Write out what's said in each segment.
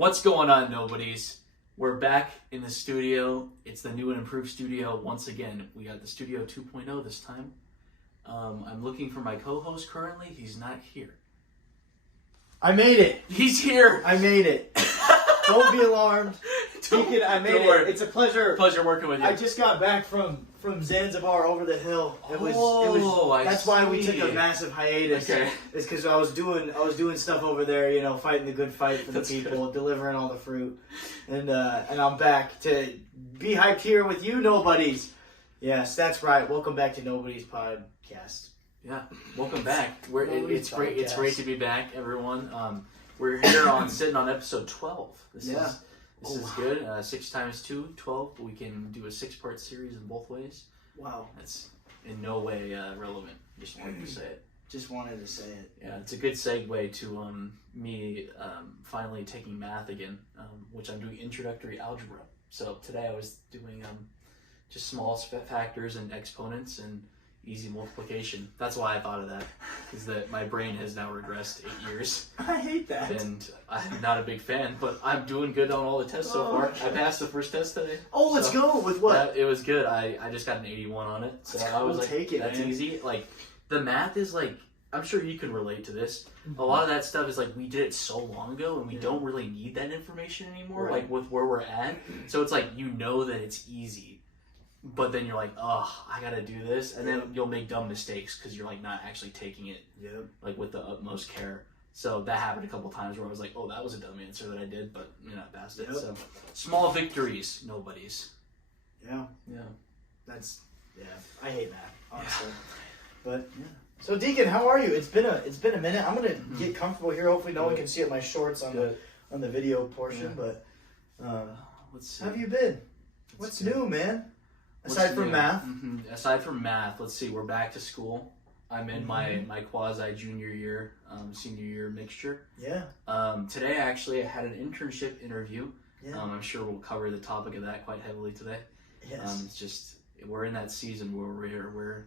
What's going on, nobodies? We're back in the studio. It's the new and improved studio once again. We got the Studio 2.0 this time. I'm looking for my co-host currently. He's not here. I made it. He's here. I made it. Don't be alarmed. Deacon, I made it. It's a pleasure. Pleasure working with you. I just got back from Zanzibar over the hill. That's why we took a massive hiatus. Okay. It's because I was doing stuff over there, you know, fighting the good fight for the That's people, good. delivering all the fruit, and I'm back to be hyped here with you, nobodies. Yes, that's right. Welcome back to Nobody's Podcast. Yeah, welcome back. It's great. It's Podcast. great to be back, everyone. We're here sitting on episode 12. This is good. 6 times 2, 12. We can do a 6-part series in both ways. Wow. That's in no way relevant. Just wanted to say it. Just wanted to say it. Yeah, it's a good segue to me finally taking math again, which I'm doing introductory algebra. So today I was doing just small factors and exponents and easy multiplication. That's why I thought of that, is that my brain has now regressed 8 years. I hate that. And I'm not a big fan, but I'm doing good on all the tests so far. I passed the first test today. Oh, let's go. With what? It was good. I just got an 81 on it. So I was like, take it, that's man. easy. Like, the math is like, I'm sure you can relate to this. A lot of that stuff is like, we did it so long ago and we don't really need that information anymore, Right. like with where we're at. So it's like, you know that it's easy. But then you're like, oh, I gotta do this, and then you'll make dumb mistakes because you're like not actually taking it like with the utmost care. So that happened a couple times where I was like, oh, that was a dumb answer that I did, but you know, I passed it. So small victories, nobodies. Yeah. I hate that, honestly. But so Deacon, how are you? It's been a minute. I'm gonna get comfortable here. Hopefully, no one can see it. My shorts on the video portion. But let's see. how have you been? What's new, man? Aside from math. Aside from math, let's see. We're back to school. I'm in my quasi junior year, senior year mixture. Yeah. Today, actually, I had an internship interview. Yeah. I'm sure we'll cover the topic of that quite heavily today. Yes. It's just we're in that season where we're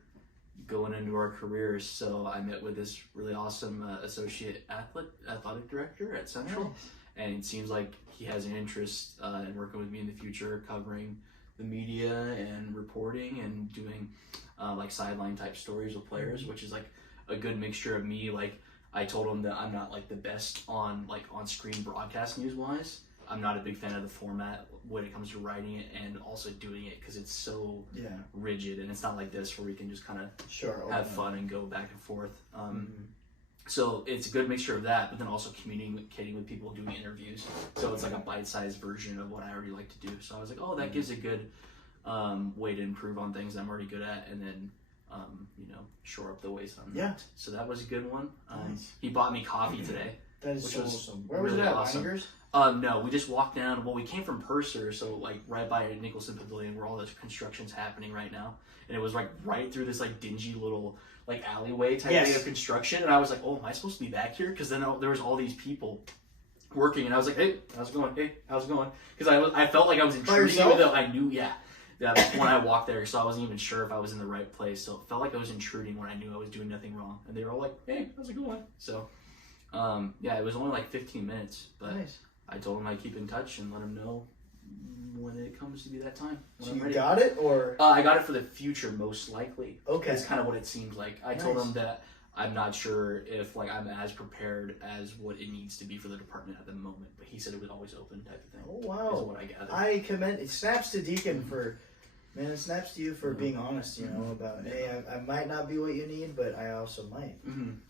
going into our careers. So I met with this really awesome associate athletic director at Central, and it seems like he has an interest in working with me in the future, covering the media and reporting and doing like sideline type stories with players, which is like a good mixture of me. Like, I told him that I'm not like the best on screen broadcast news wise. I'm not a big fan of the format when it comes to writing it and also doing it because it's so rigid, and it's not like this where we can just kind of have fun and go back and forth. So it's a good mixture of that, but then also communicating with people, doing interviews. So it's like a bite-sized version of what I already like to do. So I was like, oh, that gives a good way to improve on things I'm already good at, and then shore up the ways I'm not. So that was a good one. He bought me coffee today. That is which so was awesome. Where was it at? awesome. Bangers? No, we just walked down. Well, we came from Purser, so like right by Nicholson Pavilion, where all this construction's happening right now, and it was like right through this like dingy little like alleyway type thing of construction, and I was like, oh, am I supposed to be back here? Because then there was all these people working, and I was like, hey, how's it going? Hey, how's it going? Because I felt like I was intruding, even though I knew, that when I walked there, so I wasn't even sure if I was in the right place, so it felt like I was intruding when I knew I was doing nothing wrong, and they were all like, hey, how's it going? So, it was only like 15 minutes, but I told them I'd keep in touch and let them know when it comes to be that time. So you got it, or? I got it for the future, most likely. Okay. That's kind of what it seems like. I told them that I'm not sure if like I'm as prepared as what it needs to be for the department at the moment, but he said it was always open type of thing. Oh, wow. Is what I gathered. I commend it. Snaps to Deacon for, man, it snaps to you for being honest, you know, about, hey, I might not be what you need, but I also might.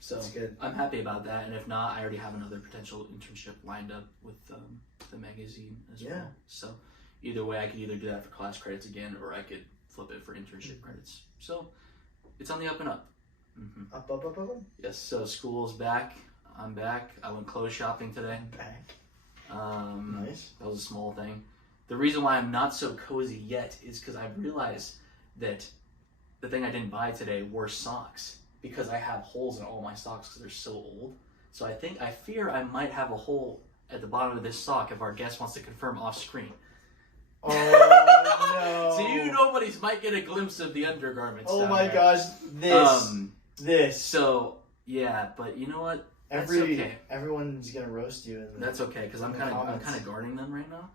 So that's good. I'm happy about that, and if not, I already have another potential internship lined up with the magazine as well. So either way, I could either do that for class credits again, or I could flip it for internship credits. So it's on the up and up. Up, up, up, up. Yes, so school's back. I'm back. I went clothes shopping today. Back. Nice. That was a small thing. The reason why I'm not so cozy yet is because I've realized that the thing I didn't buy today were socks, because I have holes in all my socks because they're so old. So I fear I might have a hole at the bottom of this sock if our guest wants to confirm off screen. Oh, no. So you nobodies might get a glimpse of the undergarments. Oh down my there. gosh, this. So yeah, but you know what? Everyone's gonna roast you. That's okay, because I'm kind of guarding them right now.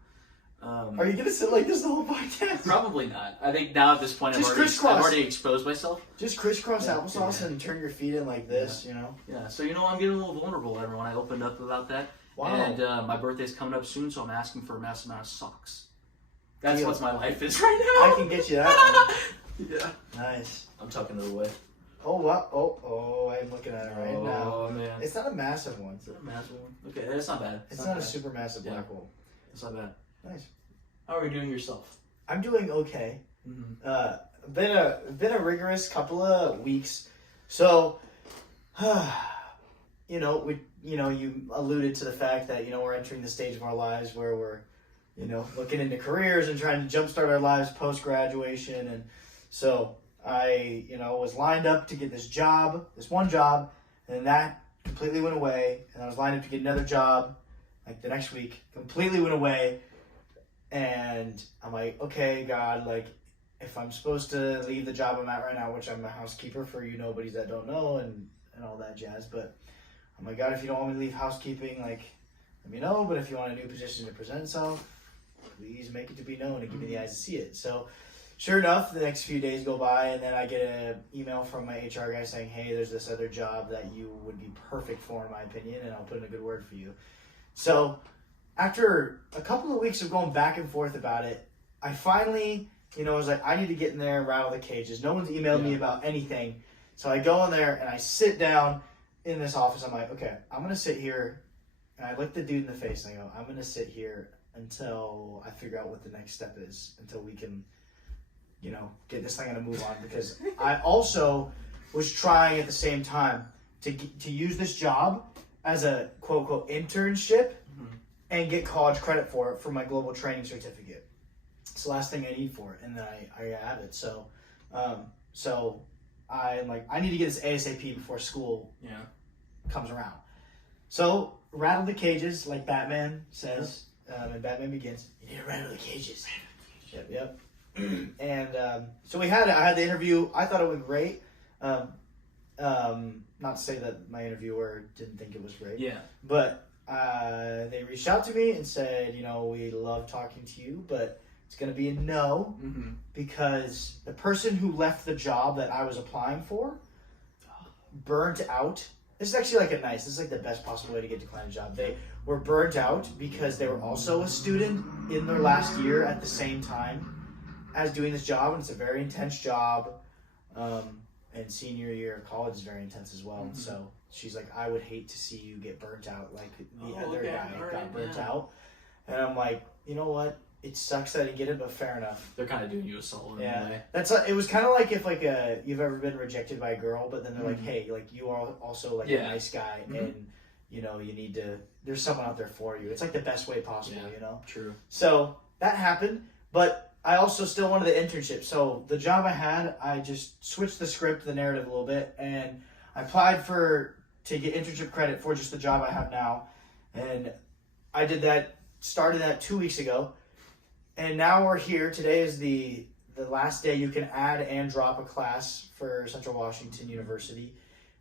Are you gonna sit like this the whole podcast? Probably not. I think now at this point I've already exposed myself. Just crisscross applesauce and turn your feet in like this, you know? Yeah, so I'm getting a little vulnerable, everyone. I opened up about that. Wow. And my birthday's coming up soon, so I'm asking for a massive amount of socks. That's what my life is right now. I can get you that one. Yeah. Nice. I'm tucking it away. Oh, what? Oh, I'm looking at it right now. Oh, man. It's not a massive one. Is it a massive one? Okay, that's not bad. It's not a super massive black hole. It's not bad. Nice. How are you doing yourself? I'm doing okay. Mm-hmm. Been a rigorous couple of weeks. So, you alluded to the fact that, we're entering the stage of our lives where we're, looking into careers and trying to jumpstart our lives post-graduation. And so I, was lined up to get this one job, and that completely went away. And I was lined up to get another job, like the next week, completely went away. And I'm like, okay, God, like, if I'm supposed to leave the job I'm at right now, which I'm a housekeeper for nobodies that don't know and all that jazz, but I'm like, God, if you don't want me to leave housekeeping, like, let me know. But if you want a new position to present itself, please make it to be known and give me the eyes to see it. So, sure enough, the next few days go by, and then I get an email from my HR guy saying, hey, there's this other job that you would be perfect for, in my opinion, and I'll put in a good word for you. So, after a couple of weeks of going back and forth about it, I finally, I was like, I need to get in there and rattle the cages. No one's emailed me about anything. So I go in there and I sit down in this office. I'm like, okay, I'm going to sit here. And I look the dude in the face and I go, I'm going to sit here until I figure out what the next step is, until we can, get this thing on a move on. Because I also was trying at the same time to use this job as a quote-unquote internship and get college credit for it for my global training certificate. It's the last thing I need for it, and then I have it. So, I'm like, I need to get this ASAP before school comes around. So, rattle the cages, like Batman says, and Batman Begins. You need to rattle the cages. Yep. And so I had the interview. I thought it went great. Not to say that my interviewer didn't think it was great. Yeah. But they reached out to me and said, we love talking to you, but it's going to be a no because the person who left the job that I was applying for burnt out. This is actually this is like the best possible way to get declined a job. They were burnt out because they were also a student in their last year at the same time as doing this job, and it's a very intense job. And senior year of college is very intense as well. So she's like, I would hate to see you get burnt out like the other guy got burnt out. And I'm like, you know what? It sucks that I didn't get it, but fair enough. They're kind of doing you a solid in a way. It was kind of like if you've ever been rejected by a girl, but then they're like, hey, like you are also like a nice guy, and you need to. There's someone out there for you. It's like the best way possible, True. So that happened, but I also still wanted the internship. So the job I had, I just switched the script, the narrative a little bit, and I applied to get internship credit for just the job I have now, and I did that. Started that 2 weeks ago. And now we're here. Today is the last day you can add and drop a class for Central Washington University.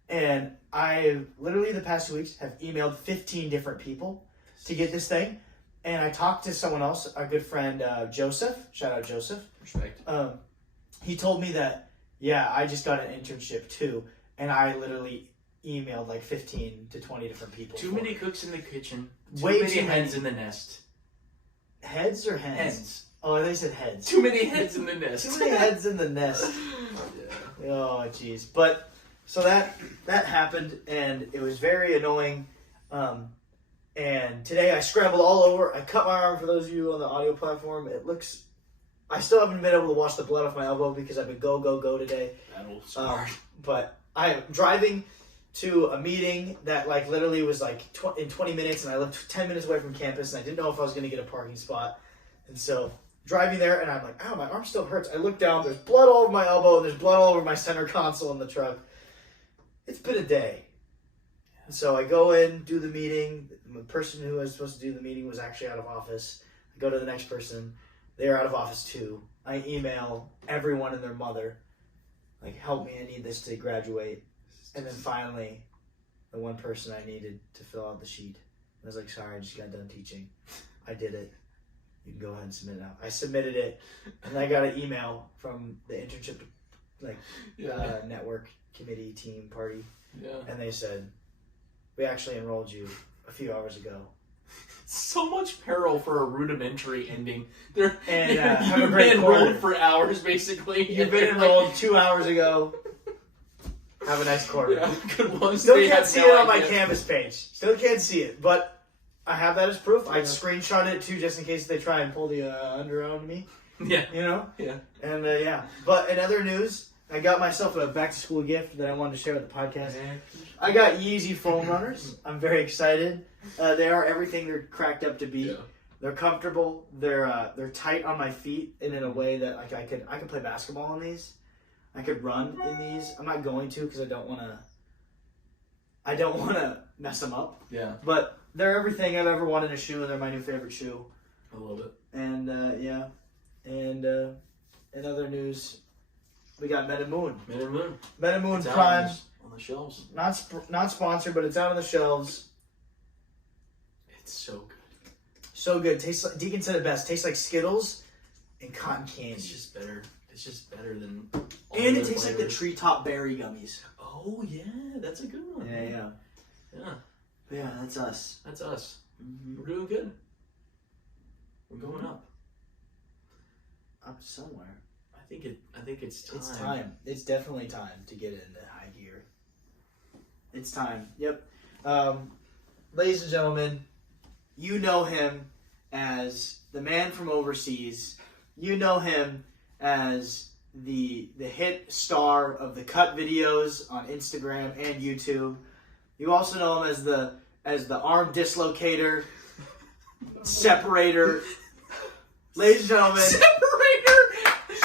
And I literally the past 2 weeks have emailed 15 different people to get this thing. And I talked to someone else, our good friend Joseph. Shout out Joseph. Respect. He told me that, I just got an internship too. And I literally emailed like 15 to 20 different people. Too many cooks in the kitchen. Way too many too hens in the nest. Heads or hens? Hens. Oh, they said heads. Too many heads in the nest. Too many heads in the nest. Yeah. Oh, jeez. But so that happened, and it was very annoying. And today I scrambled all over. I cut my arm. For those of you on the audio platform, I still haven't been able to wash the blood off my elbow because I've been go today. That'll smart. But I'm driving to a meeting that literally was in 20 minutes, and I lived 10 minutes away from campus, and I didn't know if I was going to get a parking spot. And so driving there, and I'm like, ow, my arm still hurts. I look down, there's blood all over my elbow, and there's blood all over my center console in the truck. It's been a day. And so I go in, do the meeting. The person who was supposed to do the meeting was actually out of office. I go to the next person. They're out of office too. I email everyone and their mother, help me, I need this to graduate. And then finally, the one person I needed to fill out the sheet. I was like, sorry, I just got done teaching. I did it. You can go ahead and submit it now. I submitted it, and I got an email from the internship network committee team party, and they said, we actually enrolled you a few hours ago. So much peril for a rudimentary ending. Have a great been enrolled for hours, basically. You've been enrolled 2 hours ago. Have a nice quarter. Yeah, good one. Still can't see it on my Canvas page. Still can't see it, but I have that as proof. I'd screenshot it too, just in case they try and pull the under on me. Yeah. You know? Yeah. And But in other news, I got myself a back-to-school gift that I wanted to share with the podcast. I got Yeezy foam runners. I'm very excited. They are everything they're cracked up to be. Yeah. They're comfortable. They're tight on my feet, and in a way that like I could play basketball in these. I could run in these. I'm not going to because I don't want to mess them up. Yeah. But they're everything I've ever wanted in a shoe, and they're my new favorite shoe. I love it. And and in other news, we got Metamoon. Metamoon It's Prime on the shelves. Not sponsored, but it's out on the shelves. It's so good. So good. Tastes like, Deacon said it best. Tastes like Skittles and cotton candy. It's just better. It's just better than. And it tastes like the treetop berry gummies. Oh yeah, that's a good one. Yeah. Yeah, that's us. That's us. Mm-hmm. We're doing good. We're going up. Up somewhere. I think it's time. It's time. It's definitely time to get into high gear. It's time. Yep. Ladies and gentlemen, you know him as the man from overseas. You know him as the hit star of the cut videos on Instagram and YouTube. You also know him as the arm dislocator, separator. Ladies and gentlemen,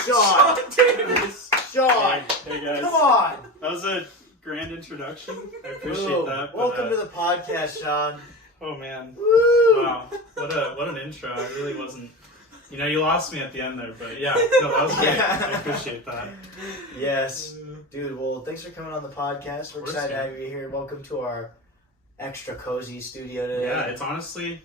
Sean Davis. Sean, Hey guys. come on. That was a grand introduction. I appreciate that. But, Welcome to the podcast, Sean. Oh man. Woo! Wow. What an intro. I really wasn't. You lost me at the end there, but yeah, no, that was great. I appreciate that. Yes, dude. Well, thanks for coming on the podcast. We're Of course, excited to man. have you here. Welcome to our extra cozy studio today. Yeah, it's honestly,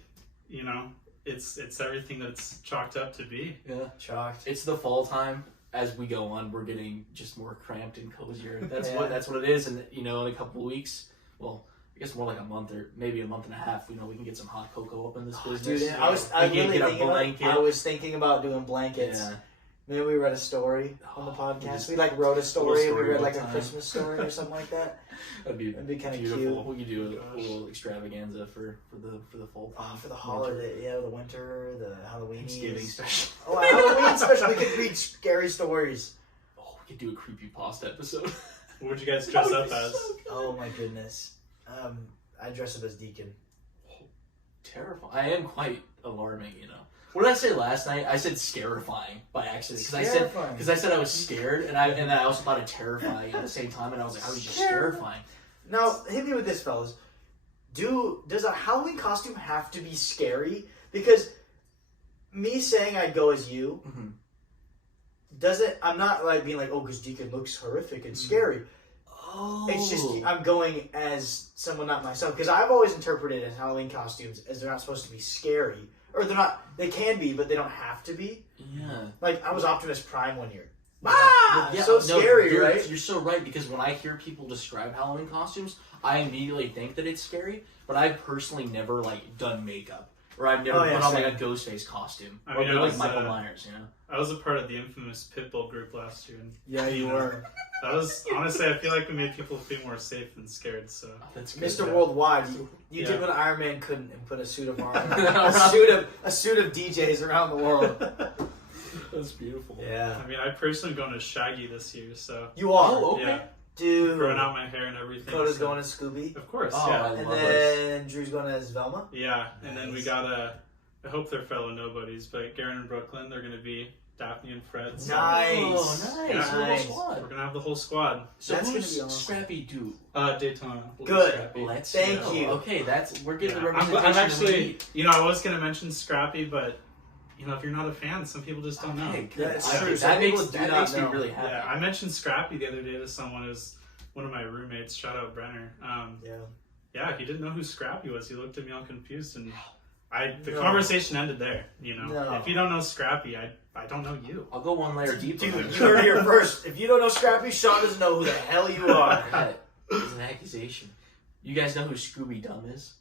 it's everything that's chalked up to be. Yeah. Chalked. It's the fall time. As we go on, we're getting just more cramped and cozier. That's Yeah. that's what it is. And in a couple of weeks, well, I guess more like a month or maybe a month and a half. We can get some hot cocoa up in this business. Dude, I was thinking about doing blankets. Yeah. Maybe we read a story on the podcast. We wrote a story. We read like a Christmas story or something like that. That'd be kind of beautiful. cute. We could do a little extravaganza for the fall time. For the holiday, the winter, the Halloween, Thanksgiving special. Oh, Halloween special. We could read scary stories. Oh, we could do a creepypasta episode. What would you guys dress up as? Oh my goodness. I dress up as Deacon. Terrifying. I am quite alarming, What did I say last night? I said scarifying by accident because I said I was scared and I also thought of terrifying at the same time, and I was like, I was just scarifying. Now, hit me with this, fellas. Does a Halloween costume have to be scary? Because me saying I'd go as you doesn't. I'm not being like, oh, because Deacon looks horrific and scary. Oh. It's just I'm going as someone not myself, because I've always interpreted as Halloween costumes as they're not supposed to be scary, or they're not. They can be, but they don't have to be. Yeah. Like I was Optimus Prime one year. Yeah, so scary, right? You're so right, because when I hear people describe Halloween costumes, I immediately think that it's scary. But I've personally never done makeup, or I've never put on a Ghostface costume, or Michael Myers. I was a part of the infamous Pitbull group last year. And, Yeah, you were. That was honestly, I feel like we made people feel more safe than scared. So That's good. Mr. Worldwide, you did what Iron Man couldn't and put a suit of armor, a suit of DJs around the world. That's beautiful. Yeah. I mean, I personally going as Shaggy this year, so You are. Oh, okay. yeah, Dude. growing out my hair and everything. Coda's going as Scooby. Of course, Oh, yeah. I And love then Drew's going as Velma. Yeah, and then we Nice. got I hope they're fellow nobodies, but Garen and Brooklyn, they're going to be Daphne and Fred. So Nice. Oh, nice. Yeah. Little Nice. squad. we're going to have the whole squad. So That's who's gonna be awesome. Scrappy do? Daytona. Good. Scrappy. Let's Thank go. you. Okay, we're getting the Yeah. representation. I'm we actually, need. I was going to mention Scrappy, but, if you're not a fan, some people just don't know. Okay, Yeah, good. it's I- true. That Some people makes do that not makes me know. really happy. Yeah, I mentioned Scrappy the other day to someone who's one of my roommates. Shout out Brenner. Yeah. yeah, he didn't know who Scrappy was. He looked at me all confused, and the conversation ended there. You know, if you don't know Scrappy, I don't know you. I'll go one layer deeper. Dude, you heard it here first. If you don't know Scrappy, Sean doesn't know who the hell you are. That is an accusation. You guys know who Scooby Dumb is?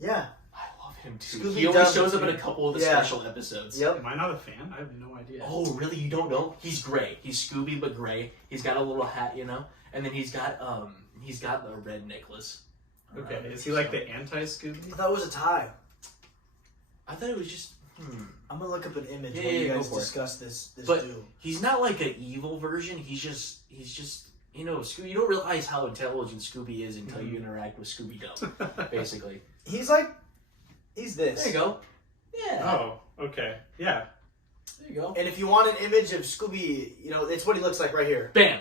Yeah. I love him too. Scooby He only Dumb, shows up in a couple of the special episodes. Yep. Am I not a fan? I have no idea. Oh, really? You don't know? He's gray. He's Scooby, but gray. He's got a little hat, you know? And then he's got the red necklace. Okay, is he like the anti-Scooby? I thought it was a tie. I thought it was just... I'm gonna look up an image Yeah, while you yeah, guys go for it. discuss this But dude. he's not like an evil version. He's just you know, Scooby. You don't realize how intelligent Scooby is until you interact with Scooby Dumb, basically. He's this. There you go. Yeah. Oh, okay. Yeah. There you go. And if you want an image of Scooby, you know, it's what he looks like right here. Bam.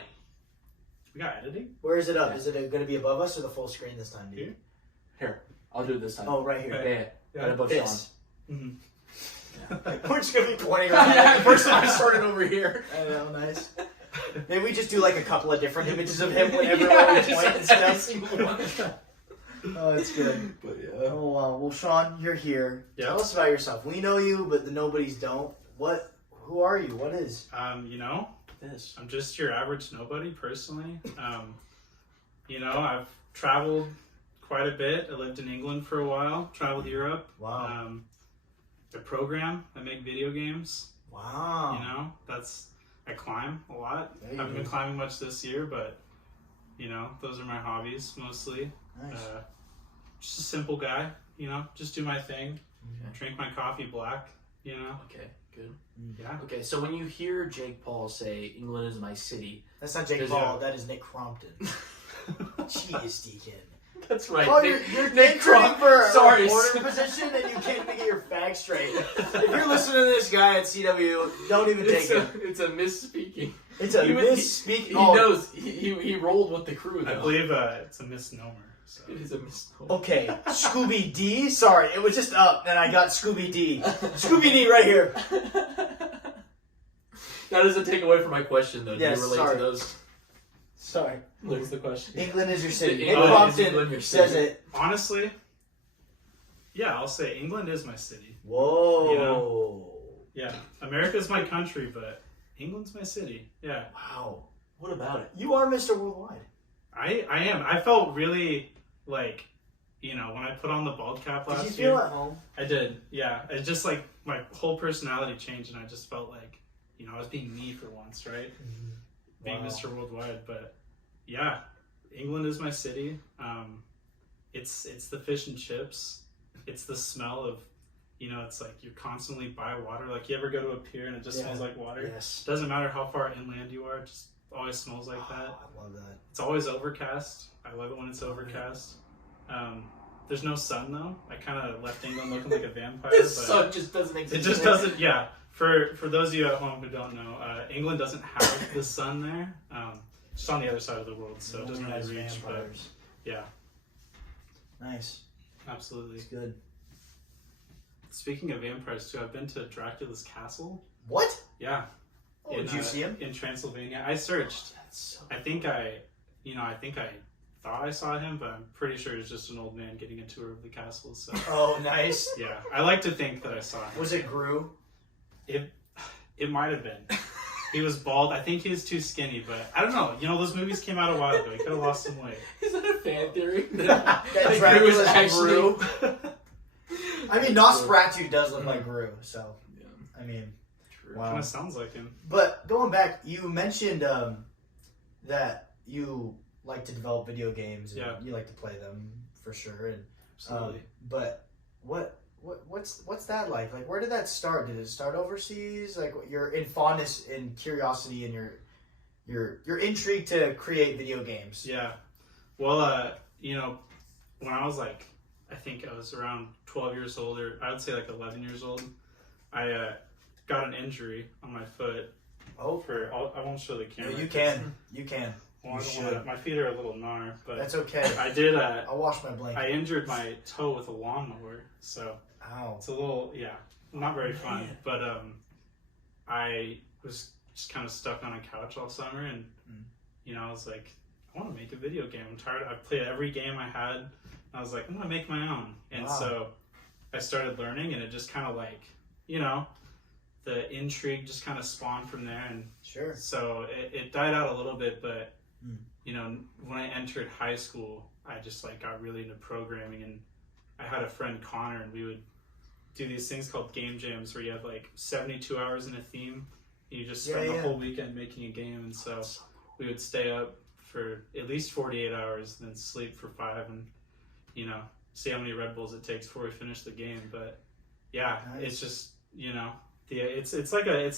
We got editing? Where is it up? Yeah. Is it going to be above us or the full screen this time, dude? Here, I'll do it this time. Oh, right here. Yeah. Yeah. Right above This. Mm-hmm. We're just going to be pointing Sean. around. Yeah, first time I started over here. I know, nice. Maybe we just do like a couple of different images of him whenever Yeah, we just point and every stuff. single one. Oh, it's good. But yeah. Oh, wow. Well, Sean, you're here. Yeah. Tell us about yourself. We know you, but the nobodies don't. Who are you? What is? You know, This. I'm just your average nobody, personally. You know, I've traveled quite a bit. I lived in England for a while, traveled Europe. Wow. I program, I make video games. Wow. You know, I climb a lot. There you Haven't been go. climbing much this year, but, you know, those are my hobbies mostly. Nice. Just a simple guy, you know, just do my thing. Okay. Drink my coffee black, you know. Okay. Good. Yeah. Okay. So when you hear Jake Paul say "England is my city," That's not Jake Does Paul. it- That is Nick Crompton. Jeez, Deacon. that's right. Oh, Nick- you're Nick training for a Sorry. reporter position and you can't even get your facts straight. If you're listening to this guy at CW, don't even take it. It's a misspeaking. It's a He misspeak. He Oh, knows. He rolled with the crew. I Though. believe it's a misnomer. So. It is a misnomer. okay, Scooby D. Sorry, it was just up, and I got Scooby D. Scooby D right here. That doesn't take away from my question, though. Do Yes, you relate sorry. to those? Sorry. What's the question? England is your city. Nick England is Crompton England your says city. it. Honestly, yeah, I'll say England is my city. Whoa. You know? Yeah, America's my country, but England's my city. Yeah, Wow. What about it? You are Mr. Worldwide. I am. I felt really like, you know, when I put on the bald cap last Did you year. feel at home? I did. Yeah, it just like my whole personality changed, and I just felt like, you know, I was being me for once, right? Being Wow. Mr. Worldwide, but yeah, England is my city. It's the fish and chips. It's the smell of, you know, it's like you're constantly by water. Like you ever go to a pier and it just Yeah. smells like water. Yes. Doesn't matter how far inland you are, it just always smells like that. I love that. It's always overcast. I love it when it's overcast. There's no sun though. I kind of left England looking like a vampire. The but sun just doesn't exist. it just doesn't. Yeah. For those of you at home who don't know, England doesn't have the sun there. Just on the other side of the world, so it doesn't Only has really reach. But vampires. yeah, Nice. absolutely. It's good. Speaking of vampires too, I've been to Dracula's castle. What? Yeah. Oh, did you see him? In Transylvania? I searched. That's so I think I thought I saw him, but I'm pretty sure it's just an old man getting a tour of the castle. So Oh, nice. yeah, I like to think that I saw him. Was it Gru? It might have been. He was bald. I think he was too skinny, but I don't know. You know, those movies came out a while ago. He could have lost some weight. Is that a fan theory? That Gru Dracula's is actually- Gru. I mean, Nosferatu does look like Gru, so Yeah, I mean, true. Wow. Kind of sounds like him. but going back, you mentioned that you like to develop video games and Yeah. you like to play them for sure. And Absolutely. but what's that like? Like, where did that start? Did it start overseas? Like, your in fondness and curiosity and your intrigue to create video games. Yeah. Well, you know, when I was like, I think I was around 12 years old, or I would say like 11 years old, I got an injury on my foot. Oh, I won't show the camera. you can. You can. Well, I You don't should. wanna, my feet are a little gnar, but That's okay. I did. I'll wash my blanket. I injured my toe with a lawnmower, so Ow. it's a little, yeah, not very fun. Man. But I was just kind of stuck on a couch all summer, and you know, I was like, I want to make a video game. I'm tired. I played every game I had I was like, I'm gonna make my own. And Wow. so I started learning, and it just kind of like, you know, the intrigue just kind of spawned from there. And Sure. so it died out a little bit, but Mm. you know, when I entered high school, I just like got really into programming, and I had a friend Connor, and we would do these things called game jams where you have like 72 hours in a theme, and you just spend the whole weekend making a game. And so we would stay up for at least 48 hours, and then sleep for 5, and you know, see how many Red Bulls it takes before we finish the game. But yeah, Nice. it's just, you know, it's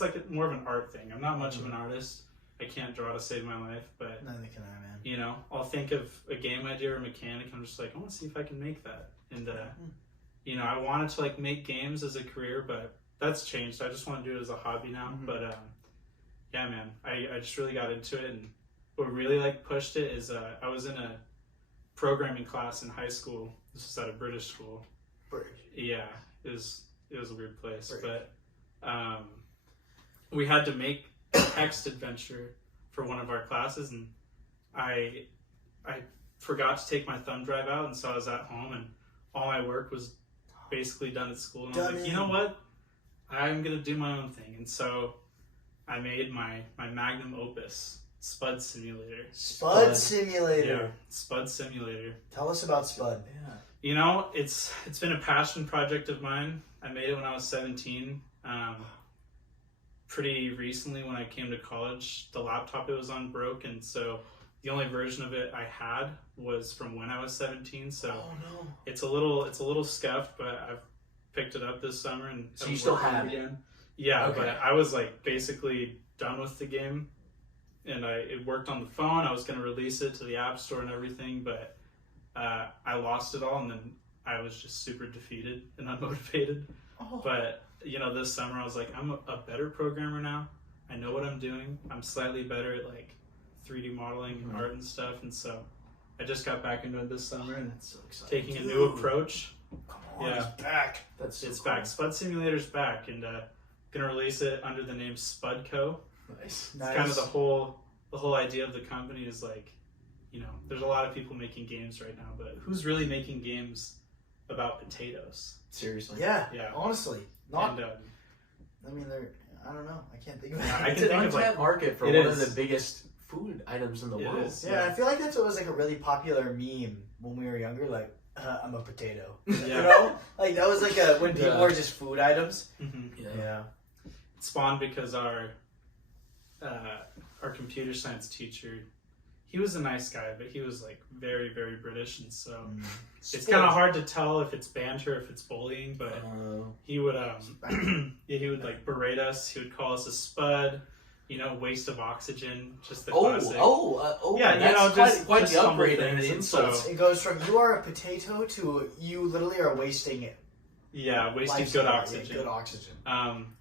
like more of an art thing. I'm not much of an artist. I can't draw to save my life, but Neither can I, man. you know, I'll think of a game idea or a mechanic. I'm just like, I want to see if I can make that. And you know, I wanted to like make games as a career, but that's changed. I just want to do it as a hobby now. Mm-hmm. But yeah, man, I just really got into it, and what really like pushed it is I was in a programming class in high school. This was at a British school. Yeah, it was a weird place, but we had to make a text adventure for one of our classes, and I forgot to take my thumb drive out, and so I was at home, and all my work was basically done at school, and I was like, you know what, I'm gonna do my own thing. And so I made my magnum opus, Spud Simulator. Spud Simulator. Yeah, Spud Simulator. Tell us about Spud. Yeah. You know, it's been a passion project of mine. I made it when I was 17. Pretty recently, when I came to college, the laptop it was on broke, and so the only version of it I had was from when I was 17. So no. it's a little scuffed, but I've picked it up this summer, and So I'm you still working have on it? again. Yeah, Okay. but I was like basically done with the game, and it worked on the phone. I was going to release it to the App Store and everything, but I lost it all, and then I was just super defeated and unmotivated. Oh. But you know, this summer I was like, I'm a better programmer now. I know what I'm doing. I'm slightly better at like 3D modeling and art and stuff, and so I just got back into it this summer, and That's so exciting. taking a new approach. Come on, Yeah. he's back. That's so It's cool. back. Spud Simulator's back, and gonna release it under the name Spud Co. Nice. It's kind of the whole idea of the company is like, you know, there's a lot of people making games right now, but who's really making games about potatoes? Seriously. Yeah, Yeah. honestly. Not, And I mean, I don't know. I can't think of it. I It's can an think of, like- untapped market for It one is. of the biggest food items in the It world. is. Yeah, I feel like that's what was like a really popular meme when we were younger. Like, I'm a potato. Yeah. You know, like that was like when people Yeah. were just food items. Mhm. Yeah. It spawned because our computer science teacher, he was a nice guy, but he was like very, very British, and so it's kind of hard to tell if it's banter, if it's bullying. But he would he would like berate us. He would call us a spud, you know, waste of oxygen, just the classic. Yeah, you that's know, quite just the humble upgrade in things, the and insults. so- It goes from you are a potato to you literally are wasting it. Yeah, wasting Life good supply, oxygen. Good oxygen.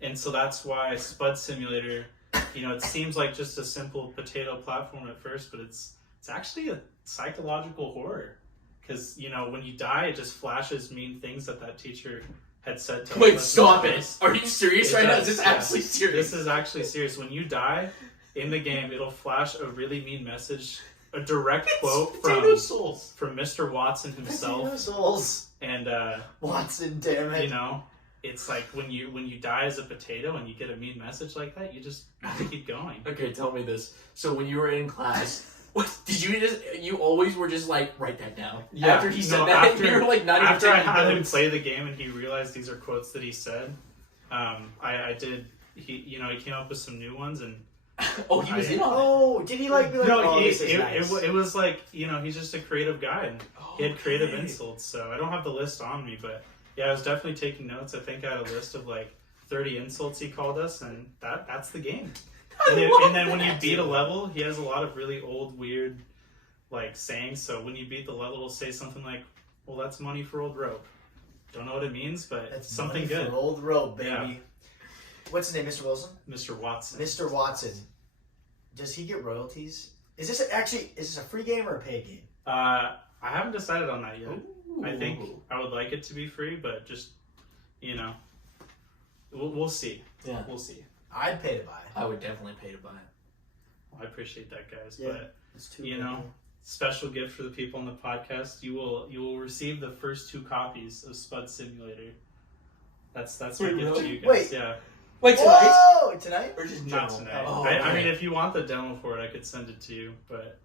And so that's why Spud Simulator, you know, it seems like just a simple potato platform at first, but it's actually a psychological horror. Because, you know, when you die, it just flashes mean things that teacher had said to Wait, us. stop it! Are you serious It right now? does, Is this yeah. actually serious? This is actually serious. When you die in the game, it'll flash a really mean message, a direct quote Potato souls. from Mr. Watson Potato himself. souls. And, Watson, damn it. you know, it's like when you die as a potato and you get a mean message like that, you just have to keep going. Okay, tell me this. So when you were in class, what did you always were just like write that down? Yeah, After he said no, that, after- you were like not even After I taking had him notes. play the game and he realized these are quotes that he said, I did. He came up with some new ones, and Oh, he was in on it. Oh, did he like be like, no, oh, he, this is nice. it was like, you know, he's just a creative guy, and he had creative Okay. insults. So I don't have the list on me, but yeah, I was definitely taking notes. I think I had a list of like 30 insults he called us, and that's the game. And then when you beat a level, he has a lot of really old, weird, like sayings. So when you beat the level, it'll say something like, "Well, that's money for old rope." Don't know what it means, but That's something money good. for old rope, baby. Yeah. What's his name, Mr. Wilson? Mr. Watson. Mr. Watson. Does he get royalties? Is this a free game or a paid game? I haven't decided on that yet. Ooh. I think I would like it to be free, but just, you know, we'll see. Yeah. We'll see. I'd pay to buy. I would definitely pay to buy it. Well, I appreciate that, guys. Yeah. But It's too you know, special gift for the people on the podcast. You will receive the first 2 copies of Spud Simulator. That's my Wait, gift to really? you guys. Wait. Yeah. Wait, tonight? Whoa! Tonight? Or just Not general? tonight. Oh, I okay. mean, if you want the demo for it, I could send it to you. But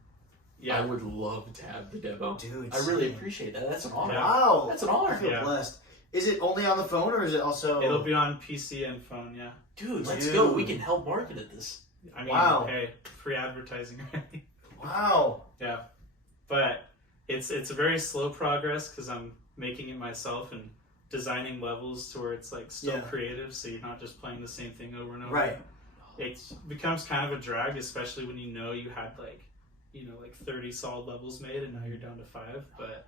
yeah, I would love to have the demo. Dude, I really same. appreciate that. That's an honor. Yeah. Wow. That's an I honor. feel Yeah. blessed. Is it only on the phone or is it also... it'll be on PC and phone. Yeah. Dude, let's Dude. go. We can help market at this. I mean, Wow. hey, free advertising, right? Wow. Yeah, but it's a very slow progress because I'm making it myself and designing levels to where it's like still Yeah. creative, so you're not just playing the same thing over and over. Right. It becomes kind of a drag, especially when you know you had like 30 solid levels made and now you're down to 5. But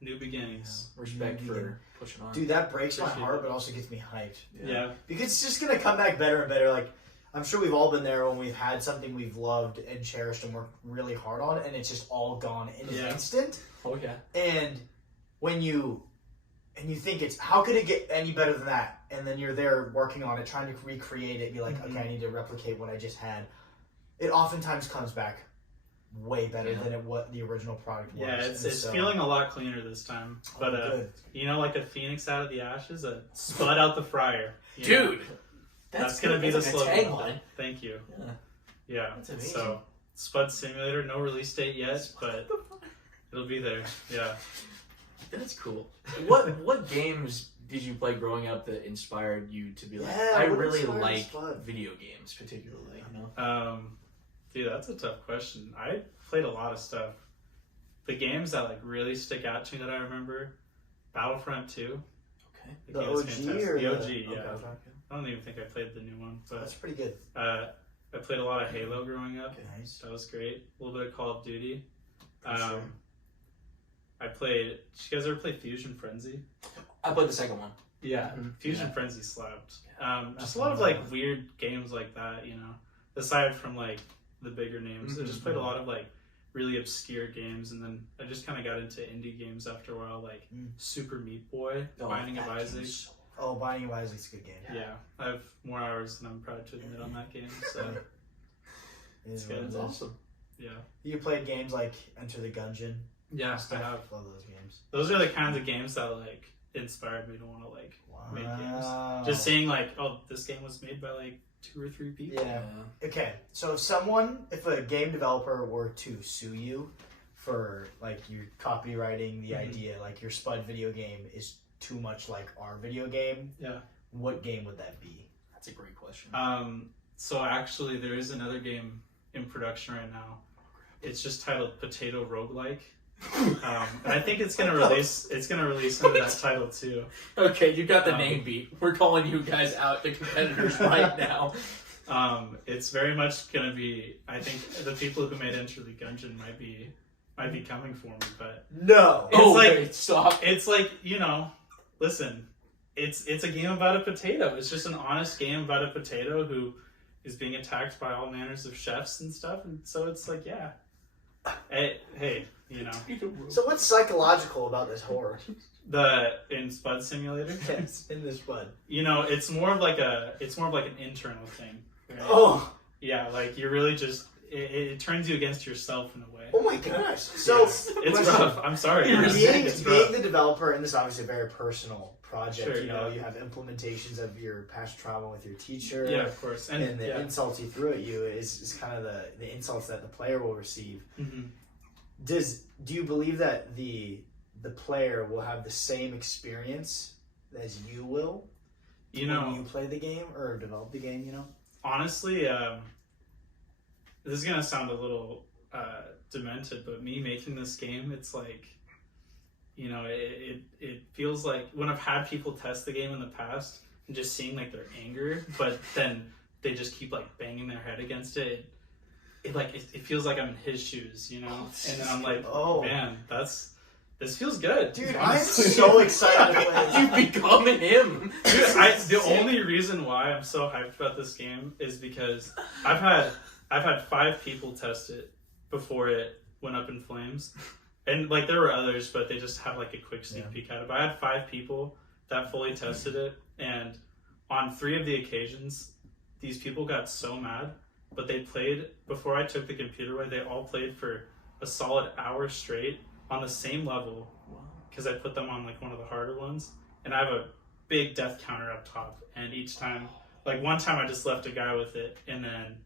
new beginnings. Respect Yeah. for pushing on. Dude, that breaks my Appreciate heart, it. but also gets me hyped. Yeah. Because it's just going to come back better and better. Like, I'm sure we've all been there when we've had something we've loved and cherished and worked really hard on, and it's just all gone in an Yeah. instant. Oh, yeah. And when you think it's, how could it get any better than that? And then you're there working on it, trying to recreate it, and be like, Mhm. okay, I need to replicate what I just had. It oftentimes comes back way better Yeah. than what the original product was. Yeah, it's And so- feeling a lot cleaner this time. Oh, But good. like a phoenix out of the ashes, a spud out the fryer. you know? Dude, That's gonna be the like a slogan. tagline. Thank you. Yeah. Yeah. That's amazing. So, Spud Simulator, no release date yet, but it'll be there. Yeah. That's cool. What games did you play growing up that inspired you to be like, Yeah, I what really inspired like Spud? video games, particularly, you know? Dude, that's a tough question. I played a lot of stuff. The games that like really stick out to me that I remember, Battlefront 2. Okay. The game is OG fantastic. or the OG? the- Yeah. okay. I don't even think I played the new one, That's but pretty good. I played a lot of Halo growing up. Okay. Nice. That was great. A little bit of Call of Duty. For sure. I played. Did you guys ever play Fusion Frenzy? I played the second one. Yeah, Mhm. Fusion Yeah. Frenzy slapped. That's Just a lot of fun. like weird games like that, you know. Aside from like the bigger names, I just played a lot of like really obscure games, and then I just kind of got into indie games after a while, like Super Meat Boy, Binding of that Isaac. game's so- Oh, Binding of Isaac's a good game. Yeah, I have more hours than I'm proud to admit on that game. So It is It's what good. it That's is. awesome. yeah, You played games like Enter the Gungeon. yeah, I Stuff. have. Love those games. Those are the kinds of games that like inspired me to want to like make games. Just seeing like, oh, this game was made by like 2 or 3 people. Yeah. Okay, so if a game developer were to sue you for like you copywriting the idea, like your Spud video game is too much like our video game, Yeah. what game would that be? That's a great question. So actually, there is another game in production right now. It's just titled Potato Roguelike. And I think it's gonna release. It's gonna release under that title too. Okay, you got the name beat. We're calling you guys out to competitors right now. It's very much gonna be. I think the people who made Enter the Gungeon might be coming for me, but No. It's like- wait, stop. it's like, listen, it's a game about a potato. It's just an honest game about a potato who is being attacked by all manners of chefs and stuff, and so it's like, yeah, hey, So what's psychological about this horror? in Spud Simulator, Yes, in this Spud. it's more of like an internal thing. Right? Oh. Yeah, like you're really just it turns you against yourself in a way. Oh my gosh. So Yes. It's rough. I'm sorry. You're I'm just being- saying it's being rough. the developer, and this is obviously a very personal project. Sure, you know, yeah. you have implementations of your past trauma with your teacher. Yeah, of course. And the yeah. insults he threw at you is kind of the insults that the player will receive. Mhm. Do you believe that the player will have the same experience as you will when you play the game or develop the game? Honestly, this is gonna sound a little demented, but me making this game, it's like, it feels like when I've had people test the game in the past and just seeing like their anger, but then they just keep like banging their head against it. It feels like I'm in his shoes, and then I'm like, Oh. man, this feels good, Dude, I'm honestly. so excited to play this. You've become him. Dude, the only reason why I'm so hyped about this game is because I've had 5 people test it before it went up in flames, and like there were others, but they just have like a quick sneak peek at it. But I had 5 people that fully tested it, and on 3 of the occasions, these people got so mad but they played, before I took the computer away, they all played for a solid hour straight on the same level, because I put them on like one of the harder ones, and I have a big death counter up top, and each time, like one time I just left a guy with it, and then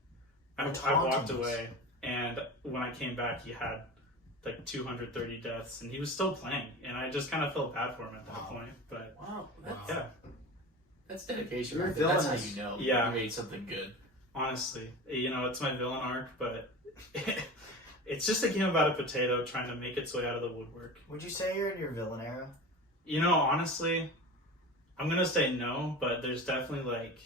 I walked away, and when I came back he had like 230 deaths, and he was still playing, and I just kind of felt bad for him at that point. But that's dedication. You're Right there. That's how villainous. you know Yeah. you made something good. honestly, you know, it's my villain arc, but it's just a game about a potato trying to make its way out of the woodwork. Would you say you're in your villain era? You know, honestly, I'm gonna say no, but there's definitely like,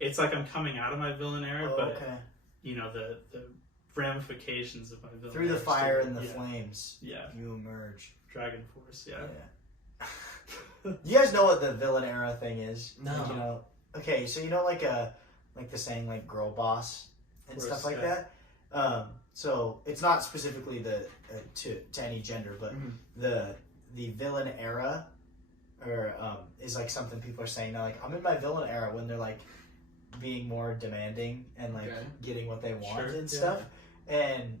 it's like I'm coming out of my villain era, but okay. you know, the ramifications of my villain Through the era fire still- and the yeah. flames, Yeah, you emerge. Dragon Force, yeah. You guys know what the villain era thing is? No. Like, you know, okay, so you know like the saying like girl boss and Of stuff course, like yeah. that. So it's not specifically to any gender, but Mhm. the villain era, or is like something people are saying now. Like I'm in my villain era when they're like being more demanding and like Okay. getting what they want Sure, and yeah. stuff. And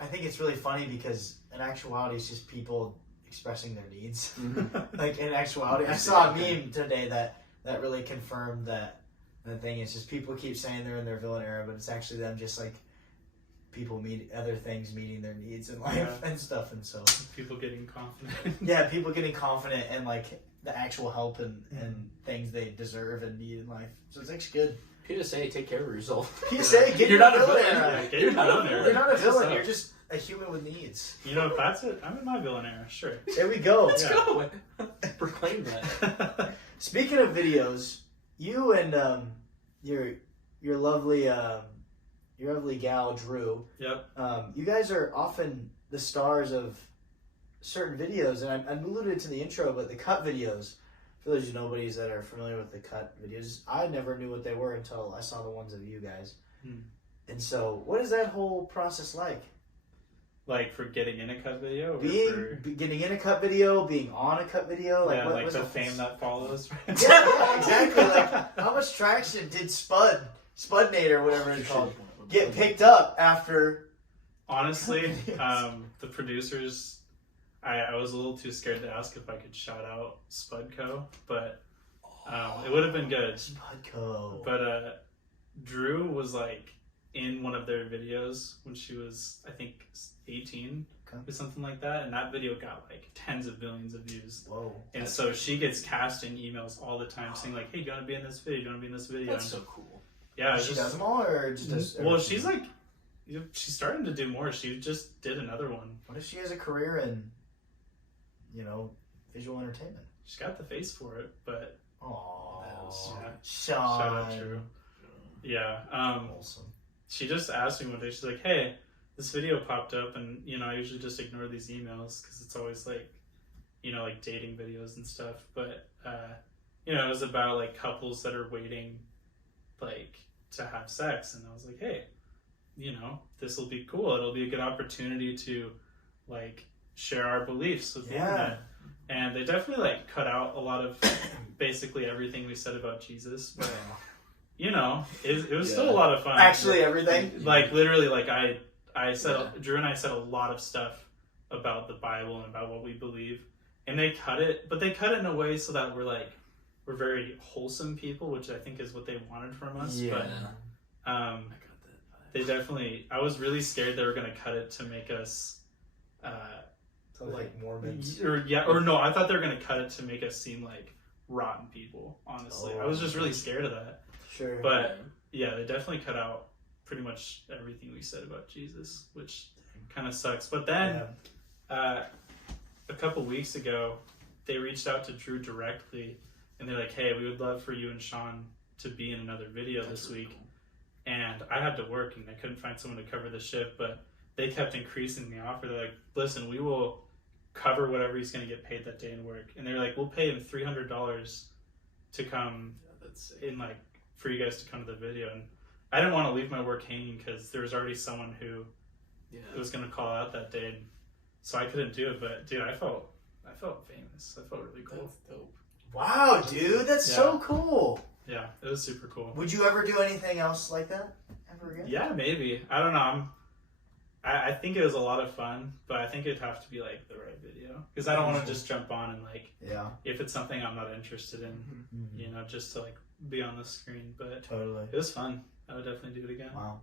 I think it's really funny because in actuality, it's just people expressing their needs. Like in actuality, I saw a meme today that really confirmed that the thing is just people keep saying they're in their villain era, but it's actually them just like people meet other things meeting their needs in life Yeah. and stuff. And so People getting confident. yeah, people getting confident and like the actual help and things they deserve and need in life. So it's actually good. PSA, take care of yourself. PSA, get You're your not a villain villain. era. Yeah, get You're your not a villain era. villain. You're not a That's villain. what's You're up. just a human with needs. You know, if that's it, I'm in my villain era, sure. There we go. Let's Yeah. go. Proclaim that. Speaking of videos, you and your lovely gal Drew, Yep. you guys are often the stars of certain videos, and I alluded to the intro, but the cut videos. For those nobodies that are familiar with the cut videos, I never knew what they were until I saw the ones of you guys. And so, what is that whole process like? Like for getting in a cut video? Or Getting in a cut video, being on a cut video, like yeah, what like was the fame that follows. yeah, exactly. Like, how much traction did Spudnator, whatever it's called, get picked up after? Honestly, the producers, I was a little too scared to ask if I could shout out Spudco, but it would have been good. Spudco. But Drew was like in one of their videos when she was, I think, 18 or something like that, and that video got like tens of millions of views. Whoa. And so she gets cast in emails all the time saying like, hey, do you want to be in this video? Do you want to be in this video? That's so cool. Yeah, it's She just, does them all, or just does? well, she's like, she's starting to do more. She just did another one. What if she has a career in, visual entertainment? She's got the face for it, but Oh, yeah. Sean. Shout out Drew. Yeah. Awesome. She just asked me one day, she's like, hey, this video popped up, and I usually just ignore these emails because it's always like, like dating videos and stuff, but it was about like couples that are waiting like to have sex, and I was like, hey, this will be cool. It'll be a good opportunity to like share our beliefs with the internet. And they definitely like cut out a lot of basically everything we said about Jesus, but it was still a lot of fun. Actually, everything. Like literally, like I said, Drew and I said a lot of stuff about the Bible and about what we believe, and they cut it, but they cut it in a way so that we're very wholesome people, which I think is what they wanted from us. Yeah. But I got that. they definitely, I was really scared they were going to cut it to make us Like Mormons. or no, I thought they were going to cut it to make us seem like rotten people, honestly. I was just really scared of that. Sure. But yeah, they definitely cut out pretty much everything we said about Jesus, which kind of sucks. But then a couple weeks ago, they reached out to Drew directly, and they're like, hey, we would love for you and Sean to be in another video this week. And I had to work, and I couldn't find someone to cover the shift, but they kept increasing the offer. They're like, listen, we will cover whatever he's going to get paid that day in work. And they're like, we'll pay him $300 to come in, like, for you guys to come to the video. And I didn't want to leave my work hanging because there was already someone who was going to call out that day. And so I couldn't do it. But dude, I felt famous. I felt really cool. That's dope. Wow, dude, that's so cool. Yeah, it was super cool. Would you ever do anything else like that? ever again? Yeah, maybe. I don't know. I think it was a lot of fun, but I think it'd have to be like the right video because I don't want to just jump on and like if it's something I'm not interested in, you know, just to like be on the screen. But Totally. it was fun. I would definitely do it again. Wow,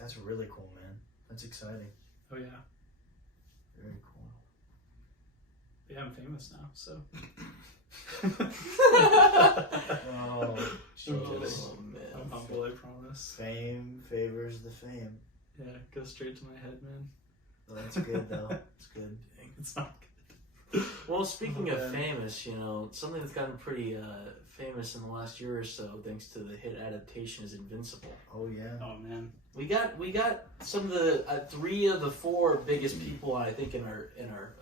that's really cool, man. That's exciting. Oh yeah. Very cool. Yeah, I'm famous now, so. Oh, Oh, man. I'm humble, I promise. Fame favors the fame. Yeah, go straight to my head, man. Well, that's good though. It's good. It's not Well, speaking Oh, of man. famous, you know, something that's gotten pretty famous in the last year or so, thanks to the hit adaptation, is Invincible. Oh yeah. Oh man. We got some of the 3 of the 4 biggest people, I think, in our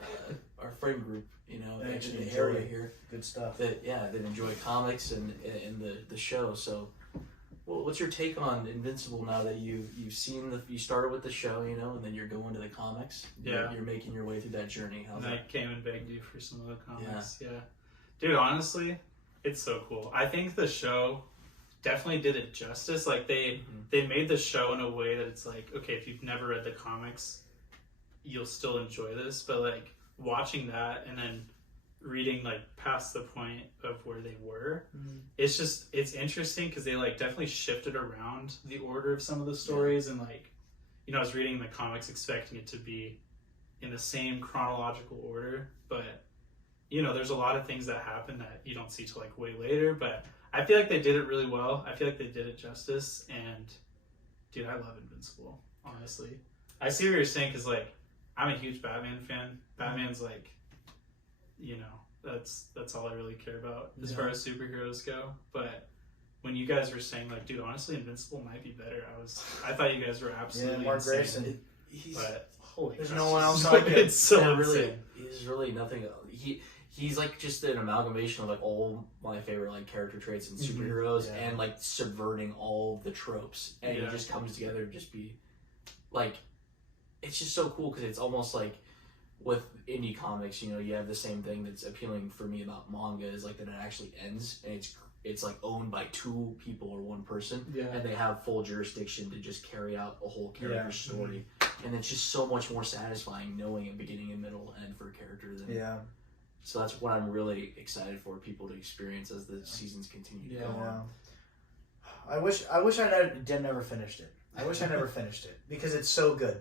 friend group, you know, in Actually the enjoy area it. here Good stuff. that enjoy comics and the show. So, well, what's your take on Invincible now that you've seen you started with the show, you know, and then you're going to the comics? Yeah. You're making your way through that journey. How's And I that? came and begged you for some of the comics. Yeah. Dude, honestly, it's so cool. I think the show definitely did it justice. Like they made the show in a way that it's like, okay, if you've never read the comics, you'll still enjoy this. But like watching that and then reading like past the point of where they were, it's interesting because they like definitely shifted around the order of some of the stories. And like, you know, I was reading the comics expecting it to be in the same chronological order, but you know, there's a lot of things that happen that you don't see till like way later, but I feel like they did it really well. I feel like they did it justice, and dude, I love Invincible, honestly. I see what you're saying, because like, I'm a huge Batman fan. Batman's like, you know, that's all I really care about as far as superheroes go. But when you guys were saying like, dude, honestly, Invincible might be better, I thought you guys were absolutely Mark insane. Grayson. But holy There's gosh, no one else it's like him. It's so Yeah, insane. really, he's really nothing. He's like just an amalgamation of like all my favorite like character traits and superheroes, and like subverting all the tropes, and it just comes together to just be like, it's just so cool because it's almost like with indie comics, you know, you have the same thing that's appealing for me about manga is like that it actually ends and it's like owned by 2 people or 1 person, and they have full jurisdiction to just carry out a whole character story, and it's just so much more satisfying knowing a beginning and middle end for a character than so that's what I'm really excited for people to experience as the seasons continue to go on. I wish I never finished it. I wish I never finished it because it's so good.